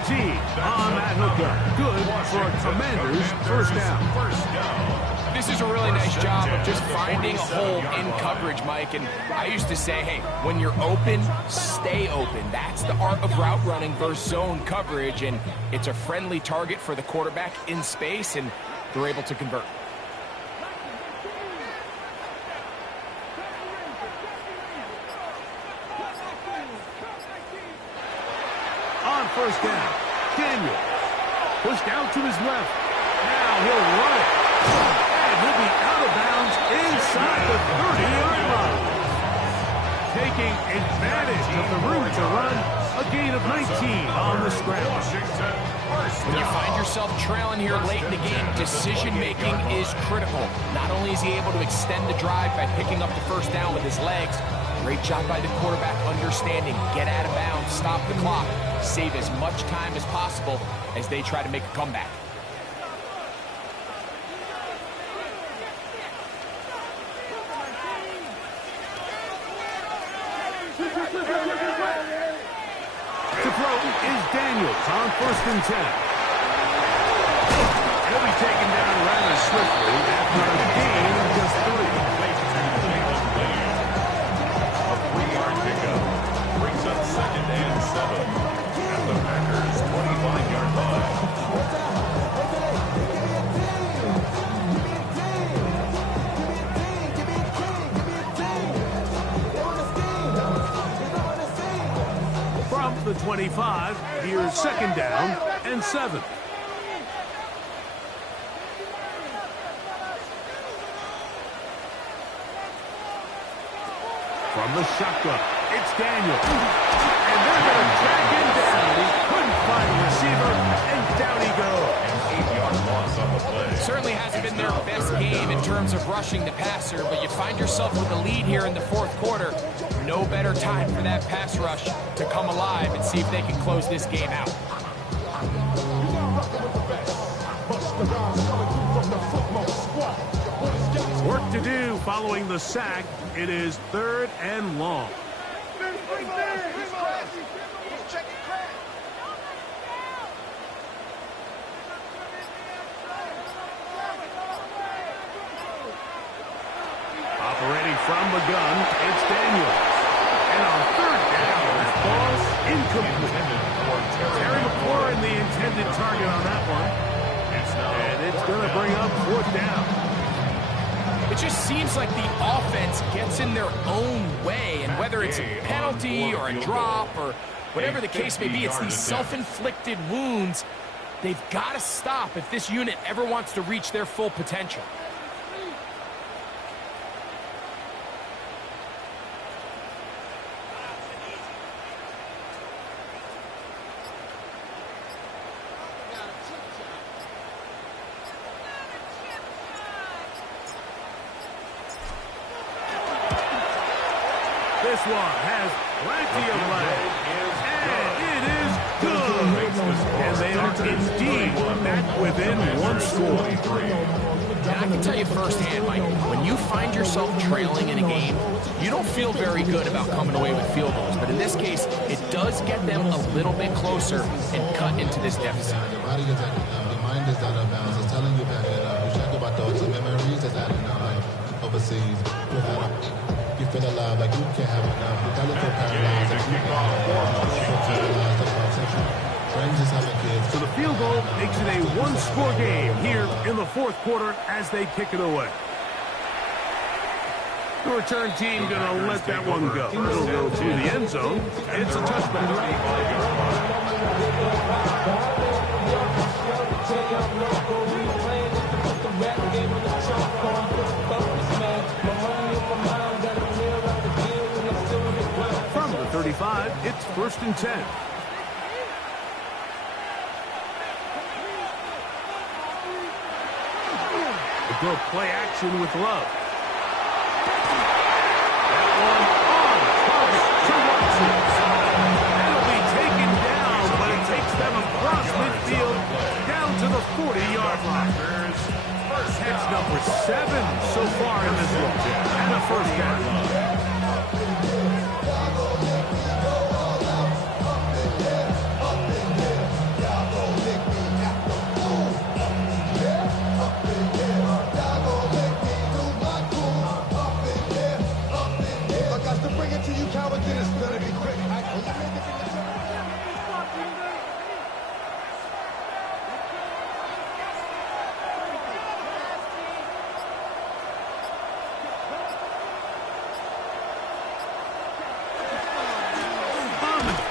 on that hookup. Good for a Commanders first down. First down. This is a really nice job of just finding a hole in coverage, Mike. And I used to say, hey, when you're open, stay open. That's the art of route running versus zone coverage. And it's a friendly target for the quarterback in space, and they're able to convert. On first down, Daniels pushed out to his left. Now he'll run it. And he'll be out of bounds inside the 30-yard line. Taking advantage of the room to run, a gain of 19 on the scramble. When you find yourself trailing here late in the game, decision-making is critical. Not only is he able to extend the drive by picking up the first down with his legs, great job by the quarterback understanding, get out of bounds, stop the clock, save as much time as possible as they try to make a comeback. To throw is Daniels on first and 10. He'll be taken down rather swiftly after a gain of just 3. A 3-yard pickup brings up 2nd and 7 at the Packers' 25-yard line. From the 25, here's 2nd down and 7. From the shotgun, it's Daniel. And they're going to track him down. He couldn't find a receiver, and down he goes. An 8-yard loss on the play. Certainly hasn't been their best game in terms of rushing the passer, but you find yourself with a lead here in the 4th quarter. No better time for that pass rush to come alive and see if they can close this game out. Work to do following the sack. It is 3rd and long. Operating from the gun, it's Daniels. And on 3rd down, that ball's incomplete. Terry McLaurin, the intended target on that one. And it's going to bring up 4th down. It just seems like the offense gets in their own way, and whether it's a penalty or a drop or whatever the case may be, it's these self-inflicted wounds they've got to stop if this unit ever wants to reach their full potential. This one has plenty of leg, and it is good. And they are indeed back within 1 score. And I can tell you firsthand, Mike, when you find yourself trailing in a game, you don't feel very good about coming away with field goals. But in this case, it does get them a little bit closer and cut into this deficit. Your body is your mind is out of bounds. It's telling you that you check about those memories that's out of overseas. You feel alive like you can't have enough. You got a little paralyzed like you can't have. So the field goal makes it a 1-score game here in the 4th quarter as they kick it away. The return team going to let that one go. It'll go to the end zone. It's a touchback. From the 35, it's 1st and 10. They go play action with Love. That one on target to Watson. That'll be taken down, but it takes them across midfield down to the 40-yard line. Catch number 7 so far in this one, and a 1st down.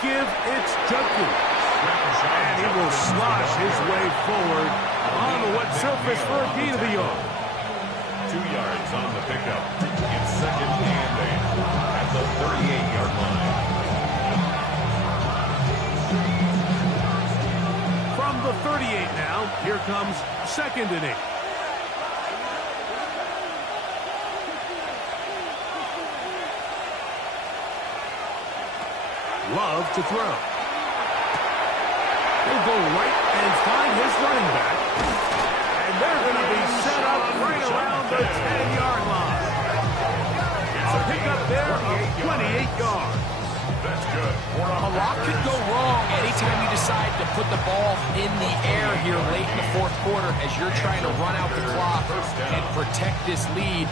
give, it's Judkins. And he will slosh his way forward on the wet surface for a gain of a yard. 2 yards on the pickup. It's second and 8 at the 38-yard line. From the 38 now, here comes second and 8. Love to throw. He'll go right and find his running back. And they're going to be set up right around the 10-yard line. A pickup there of 28 yards. That's good. A lot could go wrong anytime you decide to put the ball in the air here late in the fourth quarter as you're trying to run out the clock and protect this lead.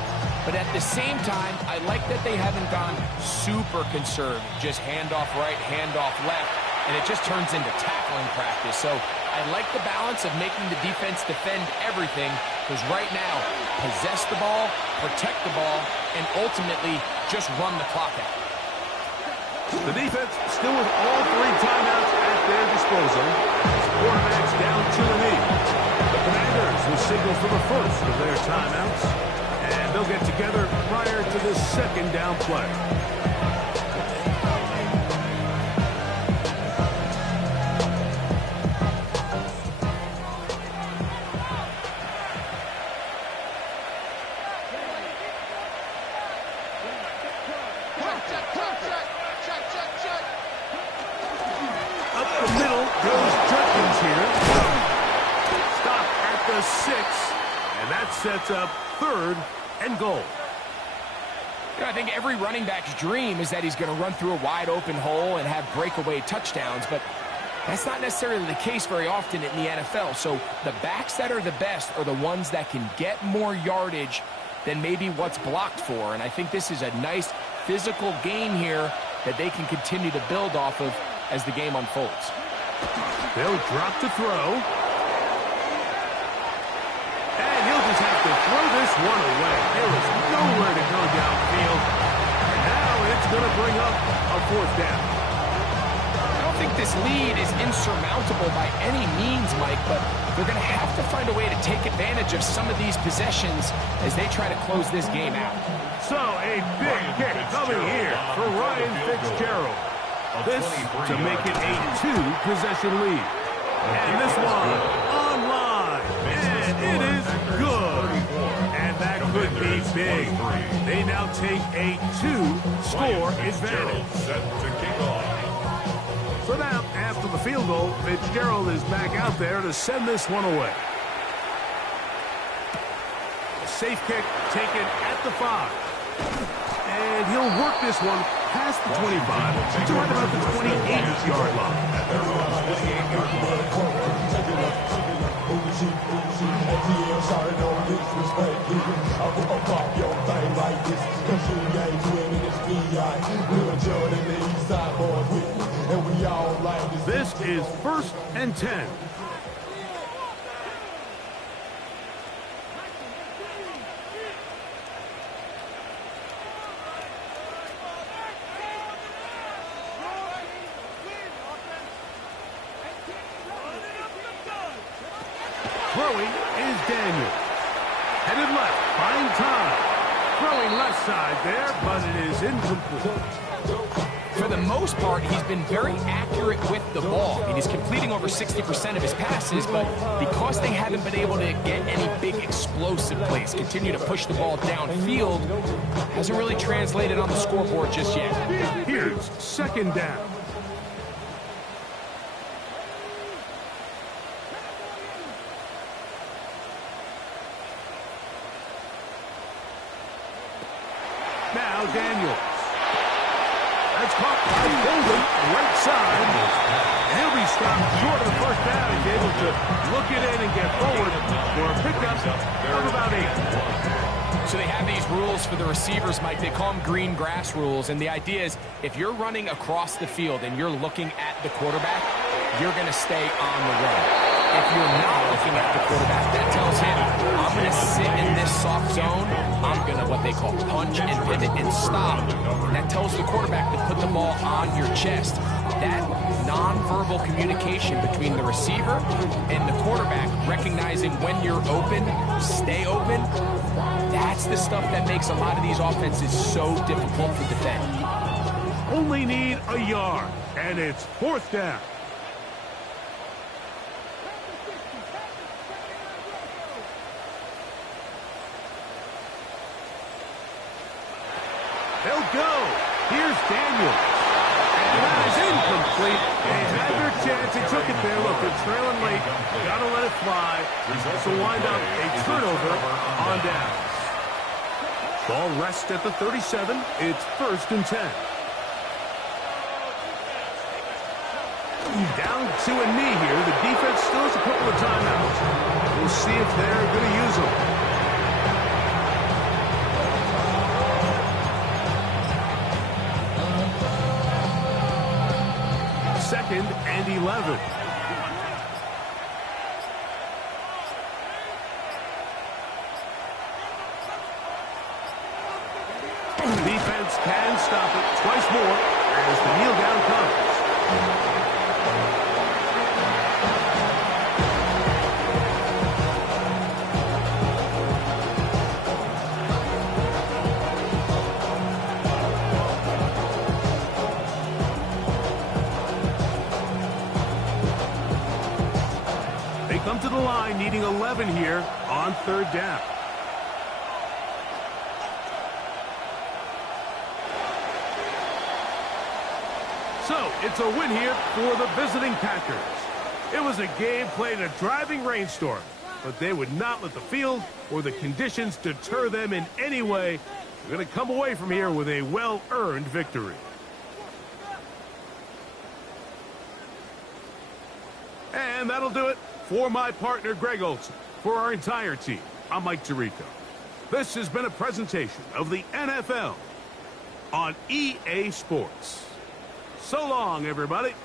But at the same time, I like that they haven't gone super conservative. Just handoff right, handoff left, and it just turns into tackling practice. So I like the balance of making the defense defend everything, because right now, possess the ball, protect the ball, and ultimately just run the clock out. The defense still with all 3 timeouts at their disposal. Quarterbacks down 2-8. The Commanders will signal for the first of their timeouts. And they'll get together prior to the second down play. Up the middle goes Judkins here. Stop at the 6. And that sets up 3rd and goal. You know, I think every running back's dream is that he's going to run through a wide open hole and have breakaway touchdowns, but that's not necessarily the case very often in the NFL. So the backs that are the best are the ones that can get more yardage than maybe what's blocked for. And I think this is a nice physical game here that they can continue to build off of as the game unfolds. They'll drop to throw. And he'll just have to throw this one away. There is nowhere to go downfield. And now it's going to bring up a 4th down. I don't think this lead is insurmountable by any means, Mike, but they're going to have to find a way to take advantage of some of these possessions as they try to close this game out. So a big kick coming here for Ryan Fitzgerald. This to make it a 2-possession lead. And this one online. And it is good. And that could be big. They now take a 2-score advantage. Set to kick off. So now, after the field goal, Fitzgerald is back out there to send this one away. A safe kick taken at the 5. And he'll work this one past the 25 to right about the 28-yard line. This is 1st and 10. Throwing is Daniel. Headed left, buying time. Throwing left side there, but it is incomplete. For the most part, he's been very accurate with the ball. I mean, he's completing over 60% of his passes, but because they haven't been able to get any big explosive plays, continue to push the ball downfield, hasn't really translated on the scoreboard just yet. Here's 2nd down. Now Daniels. That's caught by Bolden, right side. And he'll be stopped short of the 1st down. He's able to look it in and get forward for a pickup of about 8. So they have these rules for the receivers, Mike. They call them green grass rules. And the idea is if you're running across the field and you're looking at the quarterback, you're going to stay on the run. if you're not looking at the quarterback, that tells him, I'm going to sit in this soft zone. I'm going to what they call punch and pivot and stop. And that tells the quarterback to put the ball on your chest. That nonverbal communication between the receiver and the quarterback, recognizing when you're open, stay open, that's the stuff that makes a lot of these offenses so difficult to defend. Only need a yard, and it's 4th down. They'll go. Here's Daniels. And that is incomplete. They had their chance. They took it there. Look, they're trailing late. Got to let it fly. This will wind up a turnover on downs. Ball rests at the 37. It's 1st and 10. Down to a knee here. The defense still has a couple of timeouts. We'll see if they're going to use them. 2nd and 11. Defense can stop it twice more as the kneel down comes. They come to the line needing 11 here on 3rd down. So, it's a win here for the visiting Packers. It was a game played in a driving rainstorm, but they would not let the field or the conditions deter them in any way. They're going to come away from here with a well-earned victory. And that'll do it for my partner, Greg Olson. For our entire team, I'm Mike Tirico. This has been a presentation of the NFL on EA Sports. So long, everybody.